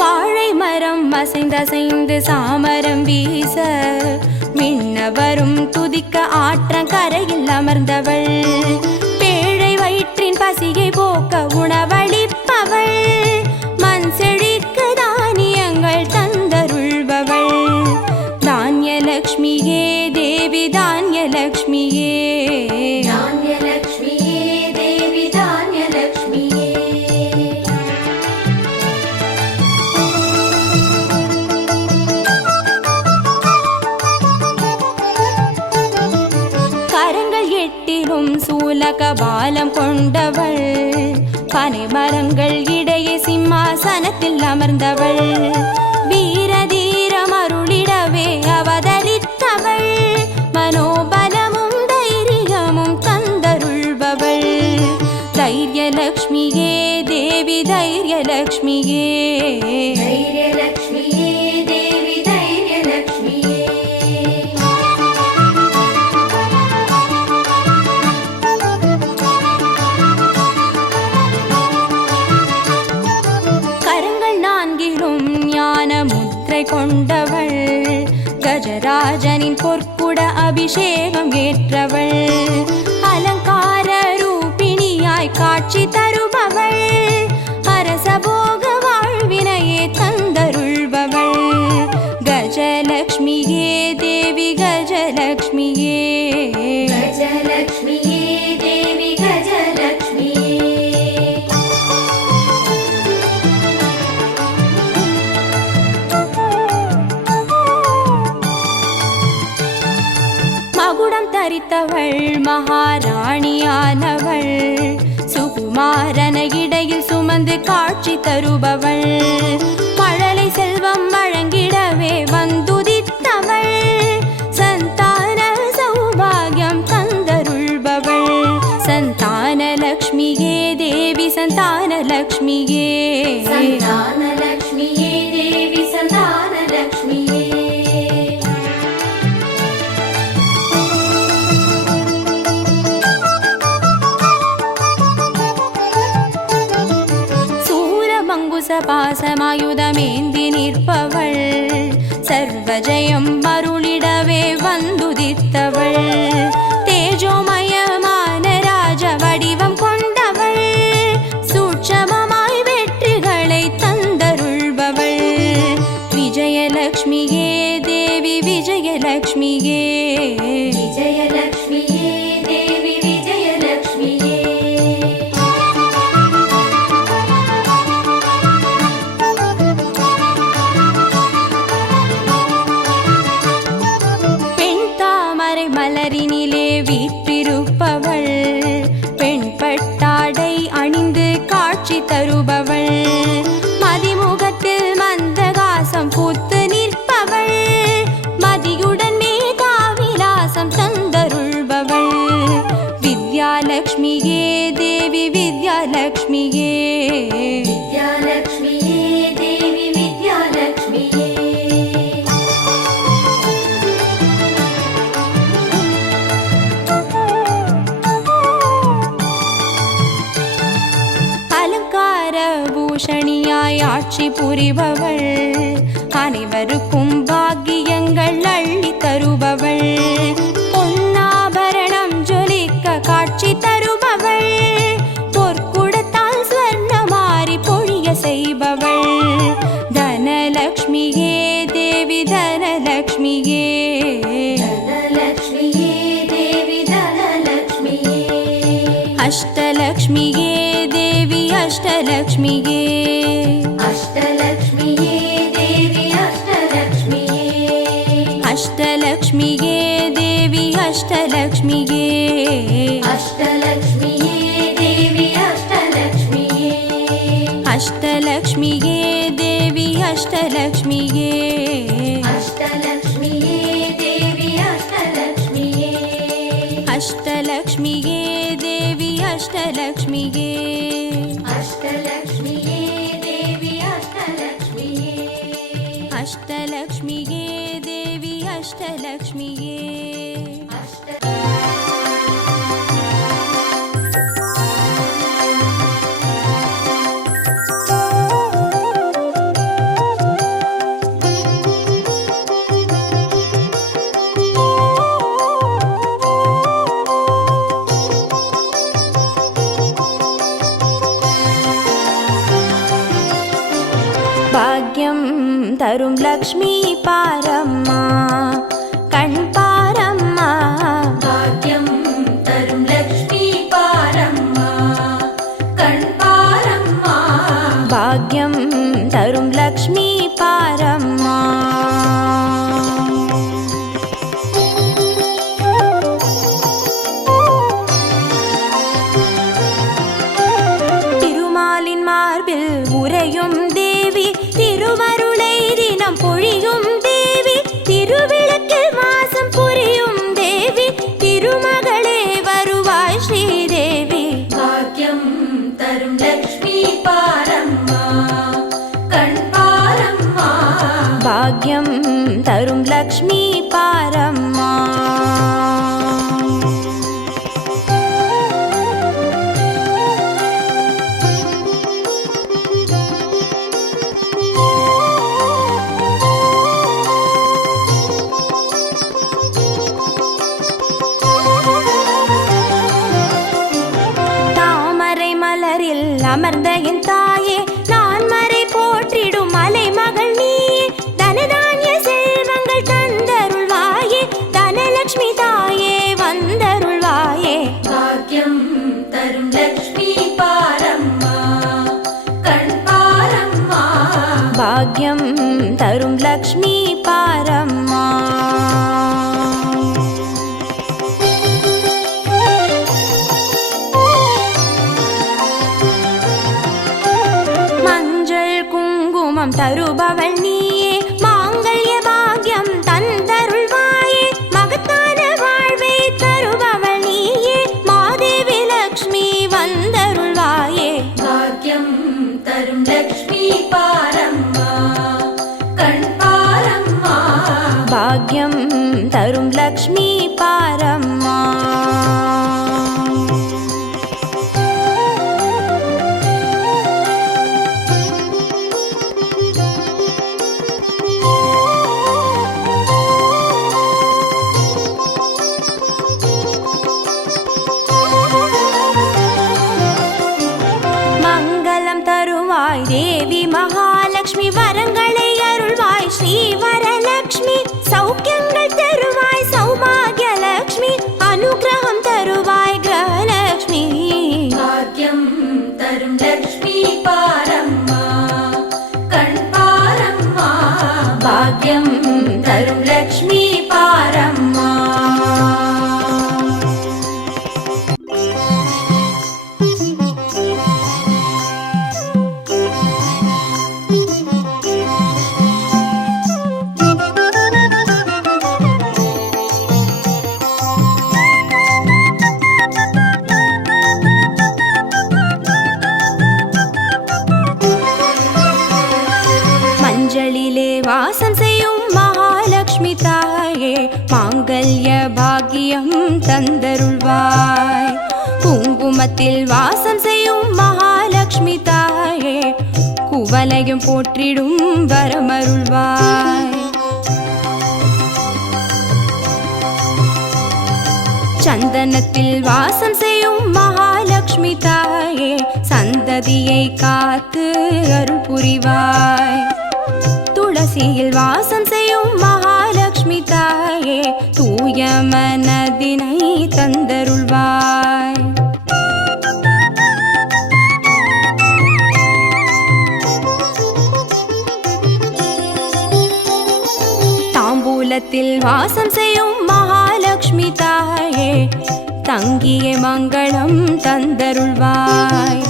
வாழை மரம் அசைந்தசைந்து சாமரம் வீச மின்னவரும் துதிக்க ஆற்றங்கரையில் அமர்ந்தவள் பேழை வயிற்றின் பசியை போக்க உணவளிப்பவள் மண் செழிக்க தானியங்கள் தந்தருள்பவள் தானியலக்ஷ்மியே தேவி தானியலக்ஷ்மியே. धान्यलक्ष्मिये देवी धान्यलक्ष्मिये. கரங்கள் எட்டிலும் சூலகபாலம் கொண்டவள் பனைமரங்கள் இடையே சிம்மாசனத்தில் அமர்ந்தவள் வீரதீரம் அருளிடவே அவதரித்தவள் மனோபலமும் தைரியமும் தந்தருள்பவள் தைரியலக்ஷ்மியே தேவி தைரியலக்ஷ்மியே. धैर्यलक्ष्मिये देवी धैर्यलक्ष्मिये. கரங்கள் நான்கிலும் ஞான முத்திரை கொண்டவள் கஜராஜனின் பொற்குட அபிஷேகம் ஏற்றவள் அலங்கார ரூபிணியாய் காட்சி தருபவள் அரசபோக வாழ்வினையே தந்தருள்பவள் கஜலக்ஷ்மியே தேவி கஜலக்ஷ்மியே. गजलक्ष्मिये देवी गजलक्ष्मिये. மகுடம் தரித்தவள் மகாராணியானவள் சுகுமாரன இடையில் சுமந்து காட்சி தருபவள் மழலை செல்வம் வழங்கிடவே வந்துதித்தவள் சந்தான சௌபாகியம் தந்தருள்பவள் சந்தானலக்ஷ்மியே தேவி சந்தானலக்ஷ்மியே. सन्तानलक्ष्मिये देवी सन्तानलक्ष्मिये. பாசமாயுதமேந்தி நிற்பவள் சர்வஜயம் அருளிடவே வந்துதித்தவள் தேஜோமயமான ராஜ வடிவம் கொண்டவள் ವಿದ್ಯಾಲಕ್ಷ್ಮಿಯೇ ದೇವಿ ವಿದ್ಯಾಲಕ್ಷ್ಮಿಯೇ ವಿದ್ಯಾಲಕ್ಷ್ಮಿಯೇ ದೇವಿ ವಿದ್ಯಾಲಕ್ಷ್ಮಿಯೇ அலங்கார பூஷணியாய் ஆட்சி புரிபவள் அனைவருக்கும் பாக்கியங்கள் அள்ளி தருபவள் பொன்னாபரணம் ஜொலிக்க காட்சி தருபவள் பொற்குடத்தால் ஸ்வர்ணமாரி பொழிய செய்பவள் தனலக்ஷ்மியே தேவி தனலக்ஷ்மியே தனலக்ஷ்மியே தேவி தனலக்ஷ்மியே அஷ்டலக்ஷ்மியே தேவி அஷ்டலக்ஷ்மியே அஷ்டலக்ஷ்மியே தேவி அஷ்டலக்ஷ்மியே அஷ்டலக்ஷ்மியே தேவி அஷ்டலக்ஷ்மியே அஷ்டலக்ஷ்மியே தேவி அஷ்டலக்ஷ்மியே அஷ்டலக்ஷ்மியே தேவி அஷ்டலக்ஷ்மியே அஷ்டலக்ஷ்மியே தேவி அஷ்டலக்ஷ்மியே அஷ்டலக்ஷ்மியே தேவி அஷ்டலக்ஷ்மியே அஷ்டலக்ஷ்மியே தேவி அஷ்டலக்ஷ்மியே அஷ்டலக்ஷ்மியே தேவி அஷ்டலக்ஷ்மியே பாக்யம் தரும் லக்ஷ்மி பாரம்மா கண் பாரம்மா பாக்யம் தரும் லக்ஷ்மி பாரம்மா கண் பாரம்மா பாக்யம் தரும் லக்ஷ்மி பாரம்மா திருமாலின் மார்பில் உறையும் தேவி திருவருளை தினம் பொழியும் தேவி திருவிளக்கில் மாசம் புரியும் தேவி திருமகளே வருவாய் ஸ்ரீதேவி பாக்யம் தரும் லக்ஷ்மி பாரம்மா கண் பாரம்மா பாக்யம் தரும் லக்ஷ்மி பாரம்மா தாமரை மலரில் அமர்ந்த என் தாயே நான் மறை போற்றிடும் மலை மகள் நீயே தனதானிய செல்வங்கள் தந்தருள்வாயே தனலக்ஷ்மி தாயே வந்தருள்வாயே பாக்யம் தரும் லக்ஷ்மி பாரம்மா கண் பாரம்மா பாக்யம் தரும் லக்ஷ்மி பாரம்மா மஞ்சள் குங்குமம் தருபவள் நீயே மாங்கல்ய பாக்யம் தந்தருள்வாயே மகத்தான வாழ்வை தருபவள் நீயே மாதேவி லக்ஷ்மி வந்தருள்வாயே பாக்யம் தரும் லக்ஷ்மி பாரம்மா கண் பாரம்மா பாக்யம் தரும் லக்ஷ்மி பாரம்மா மாங்கல்ய பாக்கியம் தந்தருள்வாய். குங்குமத்தில் வாசம் செய்யும் மகாலட்சுமி தாயே, குவலையும் போற்றிடும் வரமருள்வாய். சந்தனத்தில் வாசம் செய்யும் மகாலட்சுமி தாயே, சந்ததியை காத்து அருள் புரிவாய். துளசியில் வாசம் செய்யும் மகாலட்சுமி தாயே, தூய மனதினை தந்தருள்வாய். தாம்பூலத்தில் வாசம் செய்யும் மகாலட்சுமி தாயே, தங்கிய மங்களம் தந்தருள்வாய்.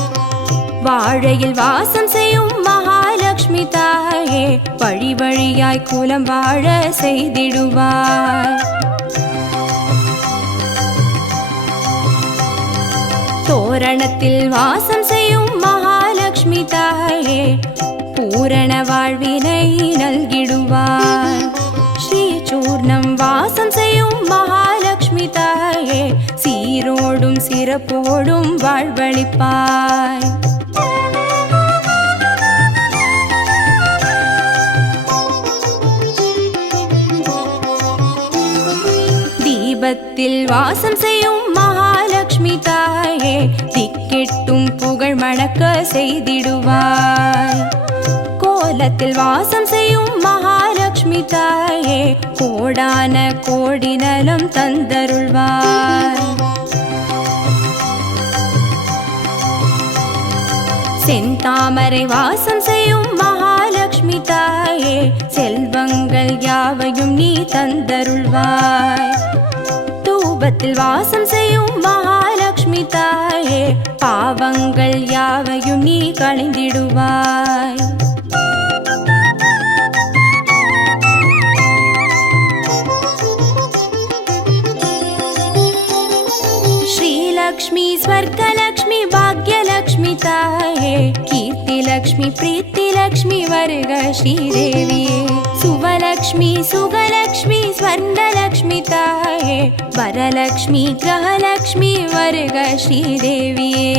வாழையில் வாசம் செய்யும் மகாலட்சுமி தாயே, வழி வழியாய் குலம் வாழ செய்திடுவாய். தோரணத்தில் வாசம் செய்யும் மகாலட்சுமி தாயே, பூரண வாழ்வினை நல்கிடுவாய். ஸ்ரீ சூர்ணம் வாசம் செய்யும் மகாலட்சுமி தாயே, சீரோடும் சிறப்போடும் வாழ்வளிப்பாய். தீபத்தில் வாசம் செய்யும் மகாலட்சுமி தாயே, திக்கெட்டும் புகழ் மணக்க செய்திடுவாய். கோலத்தில் வாசம் செய்யும் மகாலட்சுமி தாயே, கோடான கோடி நலம் தந்தருள்வாய். செந்தாமரை வாசம் செய்யும் மகாலட்சுமி தாயே, செல்வங்கள் யாவையும் நீ தந்தருள்வாய். தூபத்தில் வாசம் செய்யும் மகாலட்சுமி தாயே, பாவங்கள் யாவையும் நீ களைந்திடுவாய். श्रीलक्ष्मी स्वर्गलक्ष्मी भाग्यलक्ष्मी ताये, कीर्तिलक्ष्मी प्रीतिलक्ष्मी वर्ग श्रीदेविये. सुवलक्ष्मी सुगलक्ष्मी स्वर्णलक्ष्मी ताये, वरलक्ष्मी ग्रहलक्ष्मी वर्ग श्रीदेविये.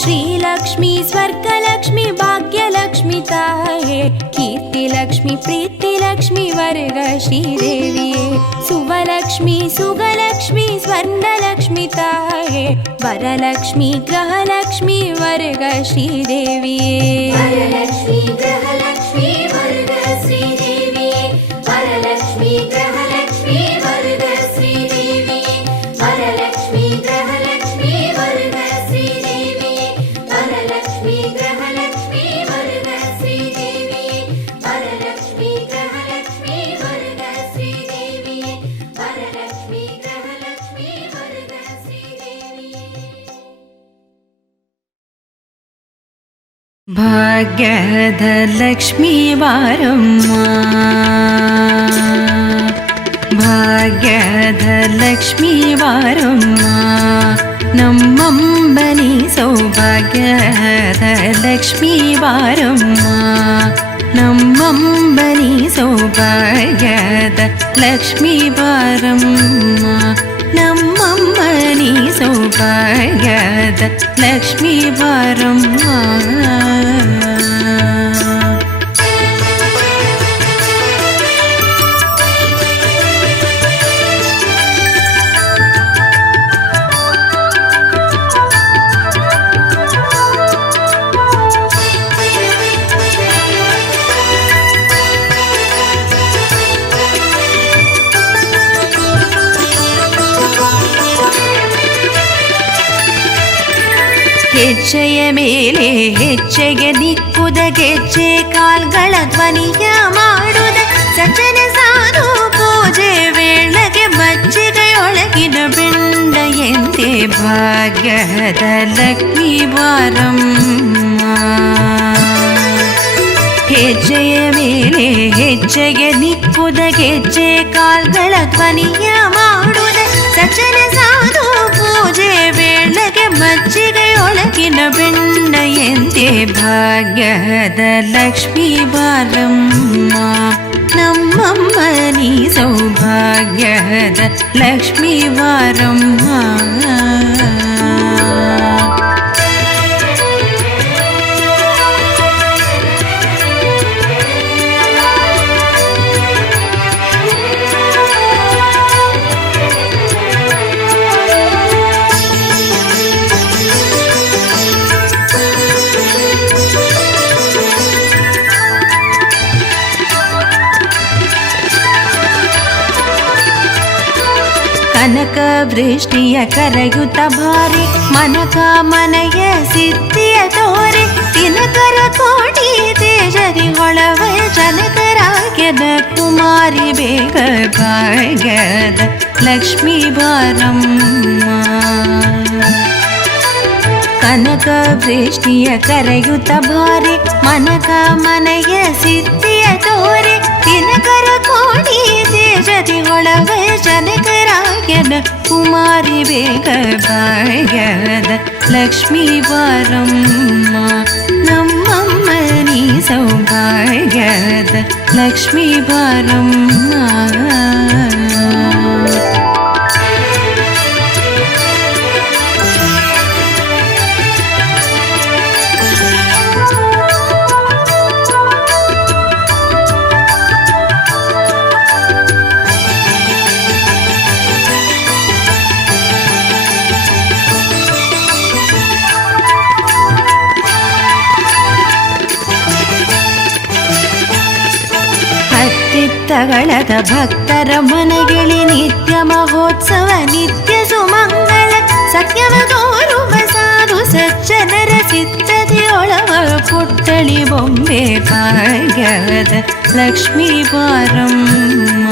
श्रीलक्ष्मी स्वर्गलक्ष्मी भाग्यलक्ष्मी ताये, कीर्तिलक्ष्मी प्रीतिलक्ष्मी वर्ग श्रीदेविये. सुवलक्ष्मी सुगलक्ष्मी स्वर्णलक्ष्मी ताये, वरलक्ष्मी ग्रहलक्ष्मी वर्ग श्रीदेविये. वरलक्ष्मी ग्रहलक्ष्मी वर्ग श्रीदेविये, वरलक्ष्मी ग्रहलक्ष्मी वर्ग श्रीदेविये, वरलक्ष्मी ग्रहलक्ष्मी वर्ग श्रीदेविये, वरलक्ष्मी ग्रहलक्ष्मी वर्ग श्रीदेविये, वरलक्ष्मी ग्रहलक्ष्मी वर्ग श्रीदेविये, वरलक्ष्मी ग्रहलक्ष्मी वर्ग श्रीदेविये. ಭಾಗ್ಯದ ಲಕ್ಷ್ಮೀ ಬಾರಮ್ಮ, ಭಾಗ್ಯದ ಲಕ್ಷ್ಮೀ ಬಾರಮ್ಮ, ನಮ್ಮಂಬನಿ ಸೌಭಾಗ್ಯದ ಲಕ್ಷ್ಮೀ ಬಾರಮ್ಮ, ನಮ್ಮಂಬನಿ ಸೌಭಾಗ್ಯದ ಲಕ್ಷ್ಮೀ ಬಾರಮ್ಮ, ನಮ್ಮಮ್ಮನಿ ಸೌಭಾಗ್ಯದ ಲಕ್ಷ್ಮೀ ಬಾರಮ್ಮ. ಹೆಜ್ಜೆಯ ಮೇಲೆ ಹೆಜ್ಜೆಗೆ ನಿಕ್ಕುದ, ಗೆಜ್ಜೆ ಕಾಲ್ಗಳ ಧ್ವನಿಯ ಮಾಡುದ, ಸಜ್ಜನ ಸಾಧು ಪೂಜೆ ವೇಳೆಗೆ ಮಜ್ಜಿಗೆಯೊಳಗಿನ ಬೆಂಡ ಎಂತೆ ಭಾಗ್ಯದ ಲಕ್ಷ್ಮೀ ಬಾರಮ್ಮ. ಹೆಜ್ಜೆಯ ಮೇಲೆ ಹೆಜ್ಜೆಗೆ ನಿಕ್ಕುದ, ಗೆಜ್ಜೆ ಕಾಲ್ಗಳ ಧ್ವನಿಯ ಮಾಡುದ, ಸಜ್ಜನ ಸಾಧು ಪೂಜೆ ವೇಳೆಗೆ ಮಜ್ಜಿಗೆಯೊಳಗಿನ ಬೆಣ್ಣೆಯಂತೆ ಭಾಗ್ಯದ ಲಕ್ಷ್ಮೀ ಬಾರಮ್ಮ ನಮ್ಮಮ್ಮ ನೀ ಸೌಭಾಗ್ಯದ ಲಕ್ಷ್ಮೀ ಬಾರಮ್ಮ. ಕನಕ ವೃಷ್ಟಿಯ ಕರೆಯುತ್ತ ಭಾರಿ ಮನಕ ಮನೆಯ ಸಿದ್ಧಿಯ ತೋರೆ ದಿನಕರ ಕೋಟಿ ತೇಜದಿ ಹೊಳವ ಜನಕರಾಗ್ಯದ ಕುಮಾರಿ ಬೇಗ ಭಾಗ್ಯದ ಲಕ್ಷ್ಮೀ ಬಾರಮ್ಮ. ಕನಕ ವೃಷ್ಟಿಯ ಕರೆಯುತ್ತ ಭಾರಿ ಮನಕ ಮನೆಯ ಸಿದ್ಧಿಯ ತೋರೆ ದಿನಕರ ಕೋಟಿ ತೇಜದಿ ಹೊಳವ ಜನಕರಾಗ್ಯದ ಕುಮಾರಿ ಬೇಗ ಭಾಗ್ಯದ ಲಕ್ಷ್ಮೀ ಬಾರಮ್ಮ ನಮ್ಮಮ್ಮ ನೀ ಸೌಭಾಗ್ಯದ ಲಕ್ಷ್ಮೀ ಬಾರಮ್ಮ. ತಗಳದ ಭಕ್ತರ ಮನಗೆಳಿ ನಿತ್ಯ ಮಹೋತ್ಸವ ನಿತ್ಯ ಸುಮಂಗಳ ಸತ್ಯವ ತೋರುವ ಸಾಧು ಸಜ್ಜನರ ಸಿದ್ಧತೆಯೊಳವ ಪುಟ್ಟಳಿ ಬೊಂಬೆ ಭಾಗ್ಯದ ಲಕ್ಷ್ಮೀ ಬಾರಮ್ಮ.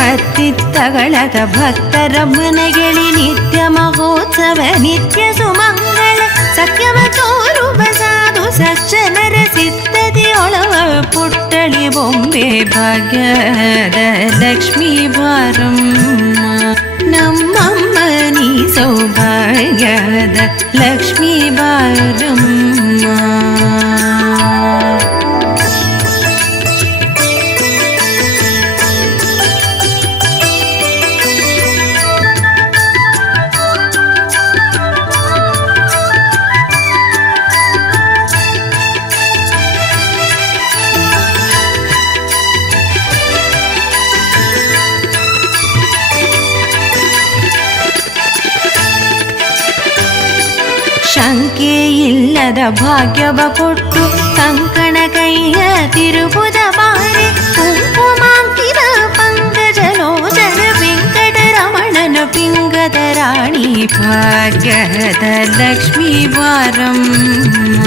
ಹತ್ತಿತ್ತಗಳದ ಭಕ್ತರ ಮನಗೆಳಿ ನಿತ್ಯ ಮಹೋತ್ಸವ ನಿತ್ಯ ಸುಮಂಗಳ ಸತ್ಯವ ತೋರುವ ಸಾಧು ಸಜ್ಜನರ ಸಿದ್ಧತೆಯೊಳವ ಪುಟ್ಟಳಿ ಬೊಂಬೆ ಭಾಗ್ಯದ ಲಕ್ಷ್ಮೀ ಬಾರಮ್ಮ ನಮ್ಮಮ್ಮ ನೀ ಸೌಭಾಗ್ಯದ ಲಕ್ಷ್ಮೀ ಬಾರಮ್ಮ. ಶಂಕೆ ಇಲ್ಲದ ಭಾಗ್ಯವ ಕೊಟ್ಟು ಕಂಕಣ ಕೈಯ ತಿರುಬುದ ಬಾರಿ ಕುಂಕುಮಾಂಕಿತ ಪಂಕಜಲೋಚನ ವೆಂಕಟರಮಣನ ಪಿಂಗದ ರಾಣಿ ಭಾಗ್ಯದ ಲಕ್ಷ್ಮೀ ಬಾರಮ್ಮ.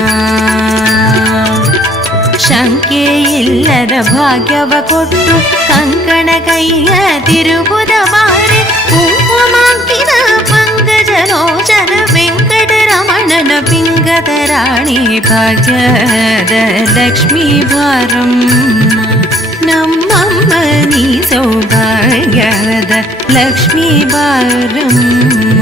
ಶಂಕೆ ಇಲ್ಲದ ಭಾಗ್ಯವ ಕೊಟ್ಟು ಕಂಕಣ ಕೈಯ ತಿರುಬುದ ಬಾರಿ ಕುಂಕುಮಾಂಕಿತ ಪಂಕಜಲೋಚನ ವೆಂಕಟರಮಣನ ಪಿಂಗದ ರಾಣಿ ಭಾಗ್ಯದ ಲಕ್ಷ್ಮೀ ಬಾರಮ್ಮ ನಮ್ಮಮ್ಮ ನೀ ಸೌಭಾಗ್ಯದ ಲಕ್ಷ್ಮೀ ಬಾರಮ್ಮ.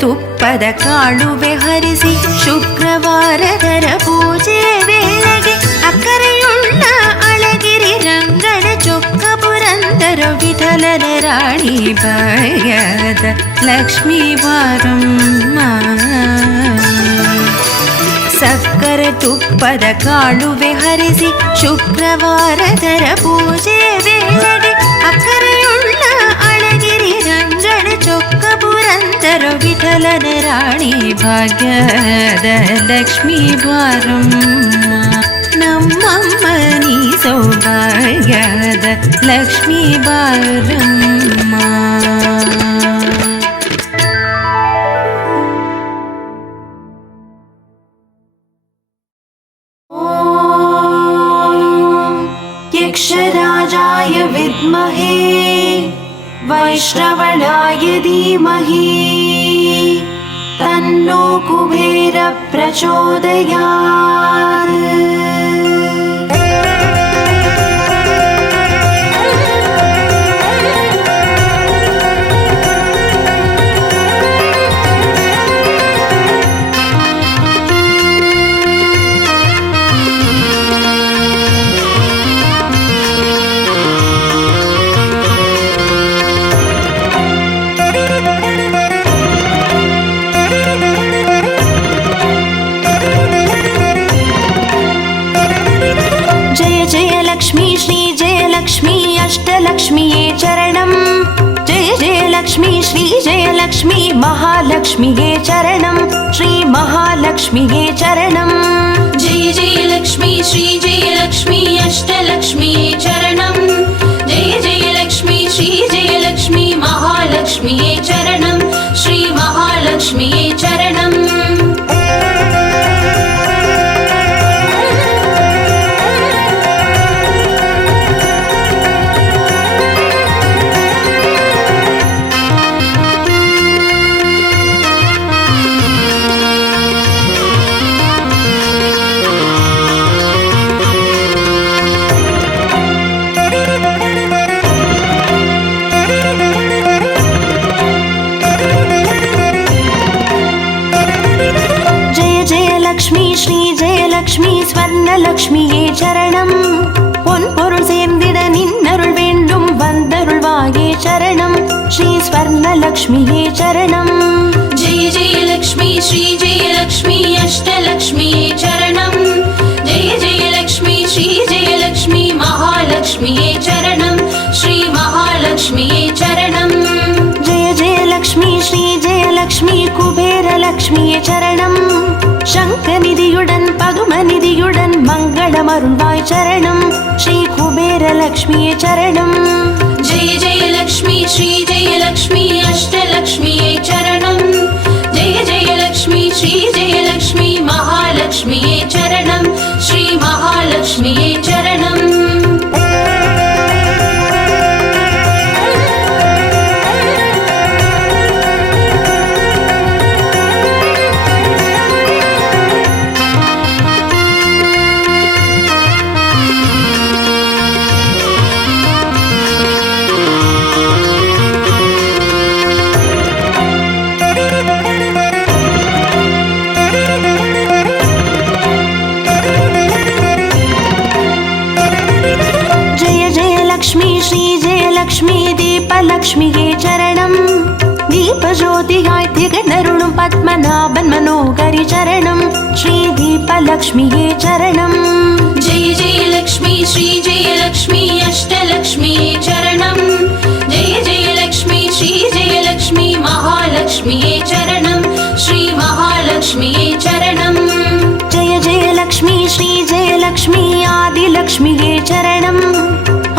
ತುಪ್ಪದ ಕಾಳುವೆ ಹರಿಸಿ ಶುಕ್ರವಾರದರ ಪೂಜೆ ವೇಳೆಗೆ ಅಕ್ಕರೆಯುಳ್ಳ ಅಳಗಿರಿ ರಂಗನ ಚೊಕ್ಕ ಪುರಂದರ ವಿಠಲನ ರಾಣಿ ಭಾಗ್ಯದ ಲಕ್ಷ್ಮೀ ಬಾರಮ್ಮ. ಸಕ್ಕರೆ ತುಪ್ಪದ ಕಾಳುವೆ ಹರಿಸಿ ಶುಕ್ರವಾರದರ ಪೂಜೆ ವೇಳೆಗೆ ಅಕ್ಕರೆಯುಳ್ಳ ಅಳಗಿರಿ ರಂಗನ ಚೊಕ್ಕ ಪುರಂದರ ವಿಠಲನ ರಾಣಿ ಭಾಗ್ಯದ ಲಕ್ಷ್ಮೀ ಬಾರಮ್ಮ ನಮ್ಮಮ್ಮ ನೀ ಸೌಭಾಗ್ಯದ ಲಕ್ಷ್ಮೀ ಬಾರಮ್ಮ. विद्महे वैष्णवनाय धीमहि तन्नो कुबेर प्रचोदयात्। लक्ष्मी श्री जय लक्ष्मी अष्टलक्ष्मीये चरणं। जय जय लक्ष्मी श्री जय लक्ष्मी महालक्ष्मीये चरणं। श्री महालक्ष्मीये चरणं। जय जय लक्ष्मी श्री जय लक्ष्मी अष्टलक्ष्मीये चरणं। जय जय लक्ष्मी श्री जय लक्ष्मी महालक्ष्मीये चरणं। श्री महालक्ष्मीये चरणं। லக்ஷ்மி ஸ்வர்ணலக்ஷ்மியே சரணம். பொன் பொருள் சேர்ந்திட நின்னருள் வேண்டும் வந்தருள்வாயே சரணம். ஸ்ரீ ஸ்வர்ணலக்ஷ்மியே சரணம். ஜெய ஜெய லக்ஷ்மி ஸ்ரீ ஜெய லக்ஷ்மி அஷ்டலக்ஷ்மியே சரணம். ஜெய ஜெய லக்ஷ்மி ஸ்ரீ ஜெய லக்ஷ்மி மகாலக்ஷ்மியே சரணம். ஸ்ரீ மகாலக்ஷ்மியே சரணம். ஜெய ஜெய லக்ஷ்மி ஸ்ரீ ஜெய லக்ஷ்மி குபேர லக்ஷ்மியே சரணம். சங்கநிதியுடன் பதுமநிதியுடன் மங்களம் அருள்வாய் சரணம். ஸ்ரீ குபேர லக்ஷ்மியே சரணம். ஜெய ஜெய லக்ஷ்மி ஸ்ரீ ஜெய லக்ஷ்மி அஷ்டலக்ஷ்மியே சரணம். ஜெய ஜெய லக்ஷ்மி ஸ்ரீ ஜெய லக்ஷ்மி மகாலக்ஷ்மியே சரணம். ஸ்ரீ மகாலக்ஷ்மியே சரணம். லக்ஷ்மி தீபலக்ஷ்மியே சரணம். தீபஜோதியாய் திகழருளும் பத்மநாபன் மனோகரி சரணம். ஸ்ரீ தீபலக்ஷ்மியே சரணம். ஜெய ஜெய லக்ஷ்மி ஸ்ரீ ஜெய லக்ஷ்மி அஷ்டலக்ஷ்மியே சரணம். ஜெய ஜெய லக்ஷ்மி ஸ்ரீ ஜெய லக்ஷ்மி மகாலக்ஷ்மியே சரணம். ஸ்ரீ மகாலக்ஷ்மியே சரணம். ஜெய ஜெய லக்ஷ்மி ஸ்ரீ ஜெய லக்ஷ்மி ஆதிலக்ஷ்மியே சரணம்.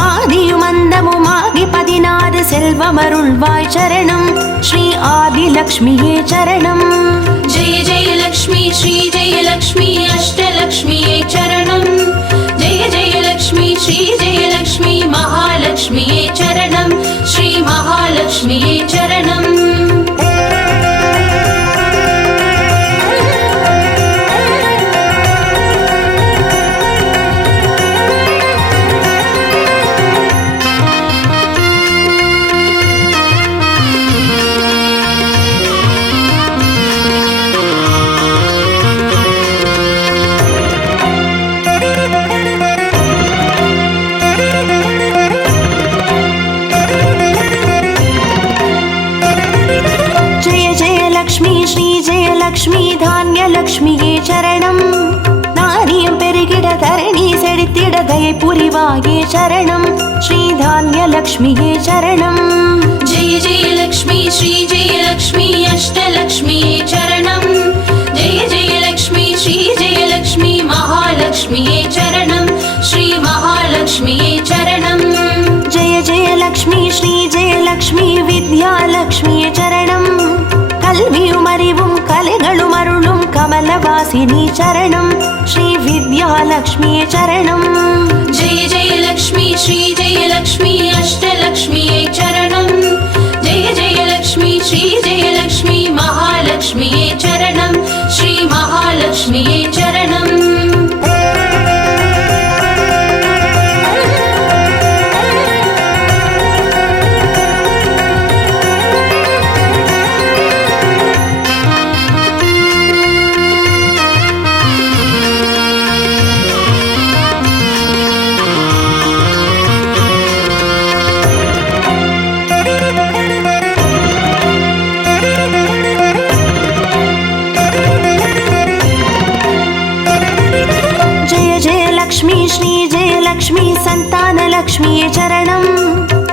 ஆதியும் அந்தமுமாகி 16 செல்வமருள்வாய் சரணம். ஸ்ரீ ஆதிலக்ஷ்மியே சரணம். ஜெய ஜெய லக்ஷ்மி ஸ்ரீ ஜெய லக்ஷ்மி அஷ்டலக்ஷ்மியே சரணம். ஜெய ஜெய லக்ஷ்மி ஸ்ரீ ஜெய லக்ஷ்மி மகாலக்ஷ்மியே சரணம். ஸ்ரீ மகாலக்ஷ்மியே சரணம். லக்ஷ்மி தானியலக்ஷ்மியே சரணம். நாரியம் பெருகிட தரணி செழித்திட தயை புரிவாயே சரணம். ஸ்ரீ தானியலக்ஷ்மியே சரணம். ஜெய ஜெய லக்ஷ்மி ஸ்ரீ ஜெய லக்ஷ்மி அஷ்டலக்ஷ்மியே சரணம். ஜெய ஜெய லக்ஷ்மி ஸ்ரீ ஜெய லக்ஷ்மி மகாலக்ஷ்மியே சரணம். ஸ்ரீ மகாலக்ஷ்மியே சரணம். ஜெய ஜெய லக்ஷ்மி ஸ்ரீ ஜெய லக்ஷ்மி வித்யாலக்ஷ்மியே சரணம். கல்வியும் அறிவும் கலைகளும் அருளும் கமலவாசி विद्यावासिनी चरणं श्रीविद्यालक्ष्म्यै चरणं जय जय लक्ष्मी श्री जय लक्ष्मी अष्टलक्ष्म्यै चरणं जय जय लक्ष्मी श्री जय लक्ष्मी महालक्ष्म्यै चरणं श्री महालक्ष्म्यै चरणम् लक्ष्मी श्री जय लक्ष्मी संतान लक्ष्म्यै चरणं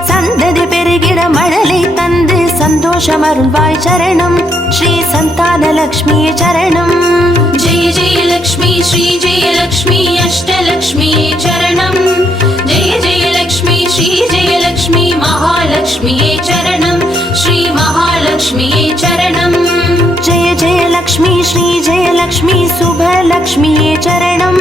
सந்ததி பெருகிட மழலை தந்து சந்தோஷமருள்வாய் சரணம் ஸ்ரீ संतान लक्ष्म्यै चरणं जय जय लक्ष्मी श्री जय लक्ष्मी अष्टलक्ष्म्यै चरणं जय जय लक्ष्मी श्री जय लक्ष्मी महालक्ष्म्यै चरणं श्री महालक्ष्म्यै चरणं जय जय लक्ष्मी श्री जय लक्ष्मी शुभलक्ष्म्यै चरणं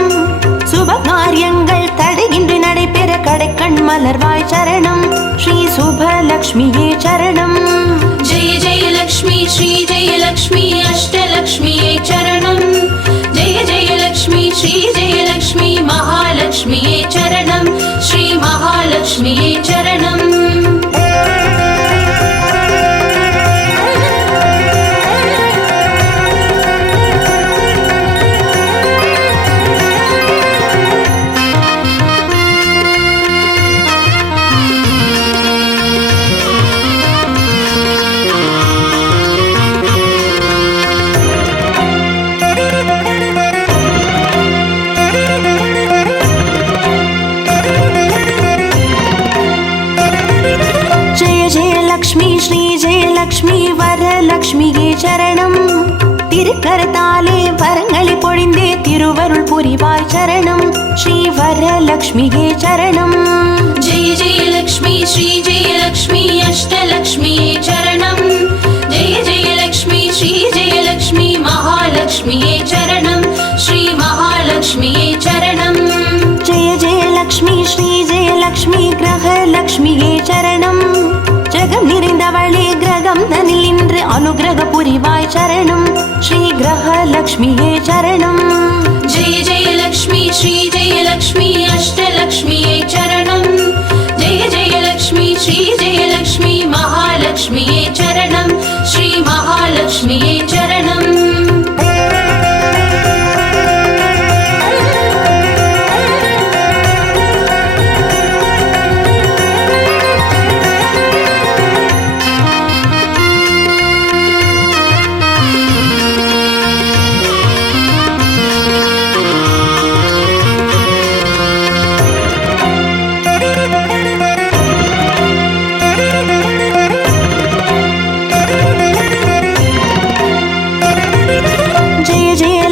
शुभ காரியங்கள் தடையின்றி நடைபெற கடைக்கண் மலர்வாய் சரணம் ஸ்ரீ शुभलक्ष्म्यै चरणं जय जय लक्ष्मी श्री जय लक्ष्मी अष्टलक्ष्म्यै चरणं जय जय लक्ष्मी श्री जय लक्ष्मी महालक्ष्म्यै चरणं श्री महालक्ष्म्यै चरणं लक्ष्मी श्री जय लक्ष्मी वरलक्ष्म्यै चरणं திருக்கரத்தாலே வரங்களை பொழிந்தே திருவருள் புரிவாய் சரணம் ஸ்ரீ வரலக்ஷ்மியே சரணம் जय जय लक्ष्मी श्री जय लक्ष्मी अष्टलक्ष्म्यै चरणं जय जय लक्ष्मी श्री जय लक्ष्मी महालक्ष्म्यै चरणं श्री महालक्ष्म्यै चरणं जय जय लक्ष्मी श्री जय लक्ष्मी ग्रहलक्ष्म्यै चरणं ஜகம் நிறைந்தவளே கிரகம் தனில் நின்று அனுகிரக புரிவாய் சரணம் ஸ்ரீ கிரகலக்ஷ்மியே சரணம் जय जय लक्ष्मी श्री जय लक्ष्मी अष्टलक्ष्म्यै चरणं जय जय लक्ष्मी श्री जय लक्ष्मी महालक्ष्म्यै चरणं श्री महालक्ष्म्यै चरणं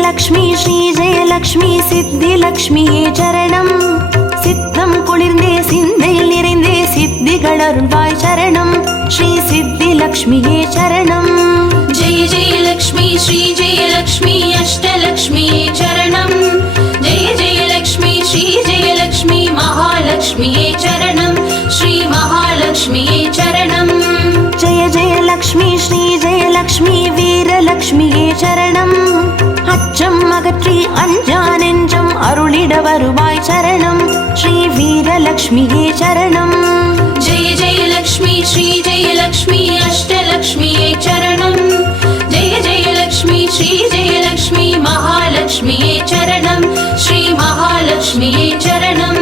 லக்ஷ்மி ஸ்ரீ ஜெய லக்ஷ்மி சித்தி லக்ஷ்மியே சரணம் சித்தம் குளிர்ந்தே சிந்தையில் நிறைந்தே சித்திகள் அருள்வாய் சரணம் ஸ்ரீ சித்தி லக்ஷ்மியே சரணம் जय जय लक्ष्मी श्री जय लक्ष्मी अष्टलक्ष्म्यै चरणं जय जय लक्ष्मी श्री जय लक्ष्मी महालक्ष्म्यै चरणं श्री महालक्ष्म्यै चरणं जय जय लक्ष्मी श्री जय लक्ष्मी வீரலக்ஷ்மியே சரணம் அச்சம் அகற்றி அஞ்சா நெஞ்சம் அருளிட வருவாய் சரணம் ஸ்ரீ வீரலக்ஷ்மியே சரணம் जय जय लक्ष्मी श्री जय लक्ष्मी अष्टलक्ष्म्यै चरणं जय जय लक्ष्मी श्री जय लक्ष्मी महालक्ष्म्यै चरणं श्री महालक्ष्म्यै चरणं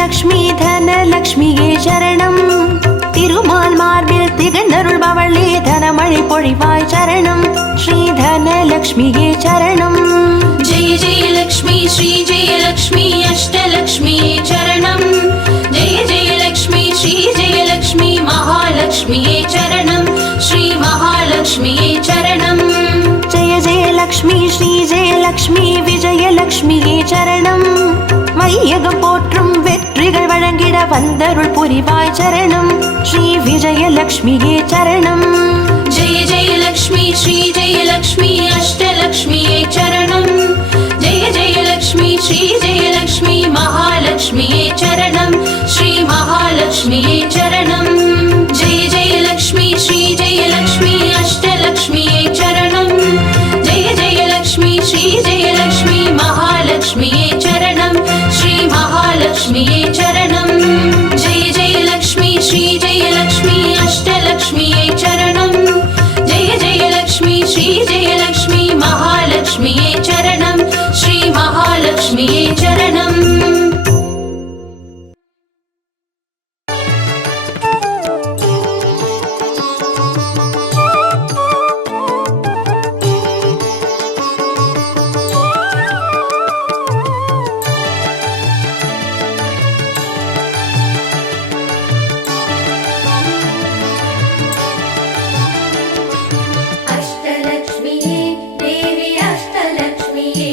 லக்ஷ்மி தனலக்ஷ்மியே சரணம் திருமால் மார்பில் திகழ்ந்தருள்பவளே தனமழை பொழிவாய் சரணம் ஸ்ரீ धनलक्ष्मिये चरणम् जय जय लक्ष्मी श्री जय लक्ष्मी अष्टलक्ष्मिये चरणम् जय जय लक्ष्मी श्री जय लक्ष्मी महालक्ष्मिये चरणम् श्री महालक्ष्मिये चरणम् जय जय लक्ष्मी श्री जय लक्ष्मी विजयलक्ष्मिये चरणम् வையகம் போற்றும் வெற்றிகள் வழங்கிட வந்தருள் புரிவாய் சரணம் ஸ்ரீ விஜயலக்ஷ்மியே சரணம் जय जय लक्ष्मी श्री जय लक्ष्मी अष्टलक्ष्मिये चरणम् जय जय लक्ष्मी श्री जय लक्ष्मी महालक्ष्मिये चरणम् श्री महालक्ष्मिये चरणम् जय जय लक्ष्मी श्री जय लक्ष्मी अष्टलक्ष्मिये चरणम् जय जय लक्ष्मी श्री जय लक्ष्मी महालक्ष्मिये चरणम् श्री महालक्ष्मिये चरणम् जय जय लक्ष्मी श्री जय लक्ष्मी अष्टलक्ष्मिये चरणम् जय जय लक्ष्मी श्री जय लक्ष्मी महालक्ष्मिये चरणम् श्री महालक्ष्मिये चरणम् अष्टलक्ष्मिये देवी अष्टलक्ष्मिये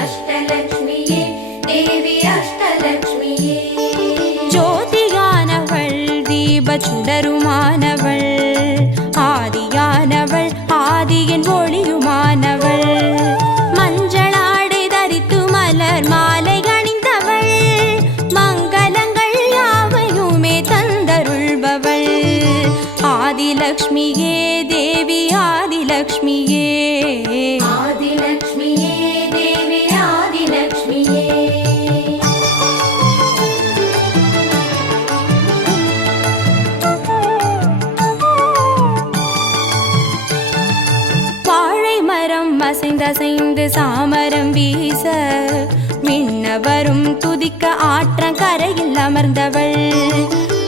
अष्टलक्ष्मिये देवी अष्टलक्ष्मिये ஜோதியானவள் தீபச்சுடருமானவள் ஆதியானவள் ஆதியின் ஒளியுமானவள் மஞ்சளாடை தரித்து மலர் மாலை அணிந்தவள் மங்களங்கள் யாவையுமே தந்தருள்பவள் ஆதிலக்ஷ்மியே தேவி ஆதிலக்ஷ்மியே आदिलक्ष्मिये देवी आदिलक्ष्मिये வாழை மரம் அசைந்தசைந்து சாமரம் வீச விண்ணவரும் துதிக்க ஆற்றங்கரையில் அமர்ந்தவள்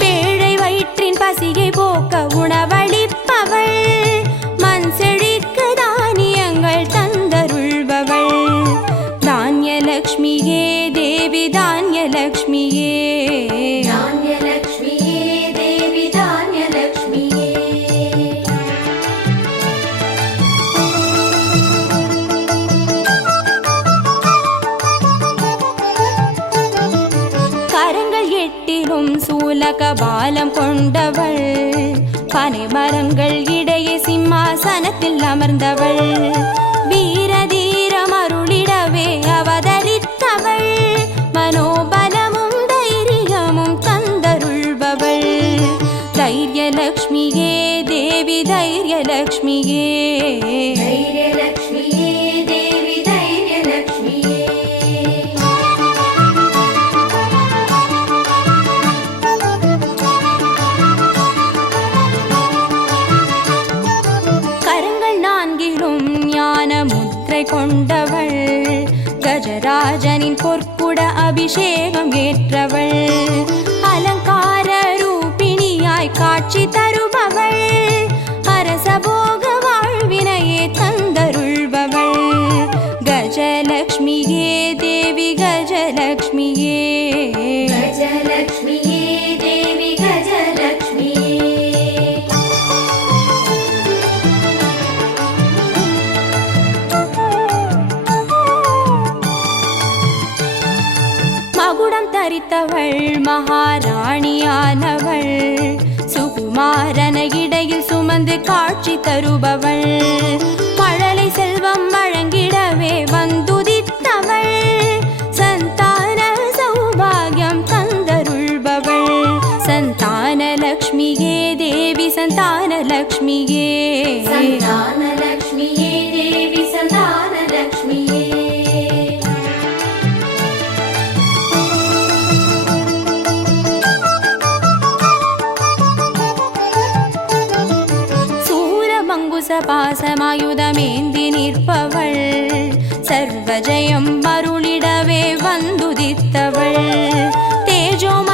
பேழை வயிற்றின் பசியை போக்க உணவளிப்பவள் மண் செழிக்க தானியங்கள் தந்தருள்பவள் தானியலக்ஷ்மியே தேவி தானியலக்ஷ்மியே धान्यलक्ष्मिये देवी धान्यलक्ष्मिये கரங்கள் எட்டிலும் சூலக பாலம் கொண்டவள் பனை மரங்கள் இடையே சிம்மாசனத்தில் அமர்ந்தவள் வீரதீரம் அருளிடவே அவதரித்தவள் மனோபலமும் தைரியமும் தந்தருள்பவள் தைரியலக்ஷ்மியே தேவி தைரியலக்ஷ்மியே धैर्यलक्ष्मिये देवी धैर्यलक्ष्मिये கரங்கள் நான்கிலும் ஞான முத்திரை கொண்டவள் கஜராஜனின் பொற்குட அபிஷேகம் ஏற்றவள் அலங்கார ரூபிணியாய் காட்சி தருபவள் அரசபோக வாழ்வினையே தந்தருள்பவள் கஜலக்ஷ்மியே தேவி கஜலக்ஷ்மியே गजलक्ष्मिये देवी गजलक्ष्मिये மகுடம் தரித்தவள் மகாராணியானவள் சுகுமாரன இடையில் சுமந்து காட்சி தருபவள் மழலை செல்வம் வழங்கிடவே வந்துதித்தவள் சந்தான சௌபாகியம் தந்தருள்பவள் சந்தானலக்ஷ்மியே தேவி சந்தானலக்ஷ்மியே सन्तानलक्ष्मिये देवी सन्तानलक्ष्मिये பாசமாயுதமேந்தி நிற்பவள் சர்வஜயம் அருளிடவே வந்துதித்தவள் தேஜோம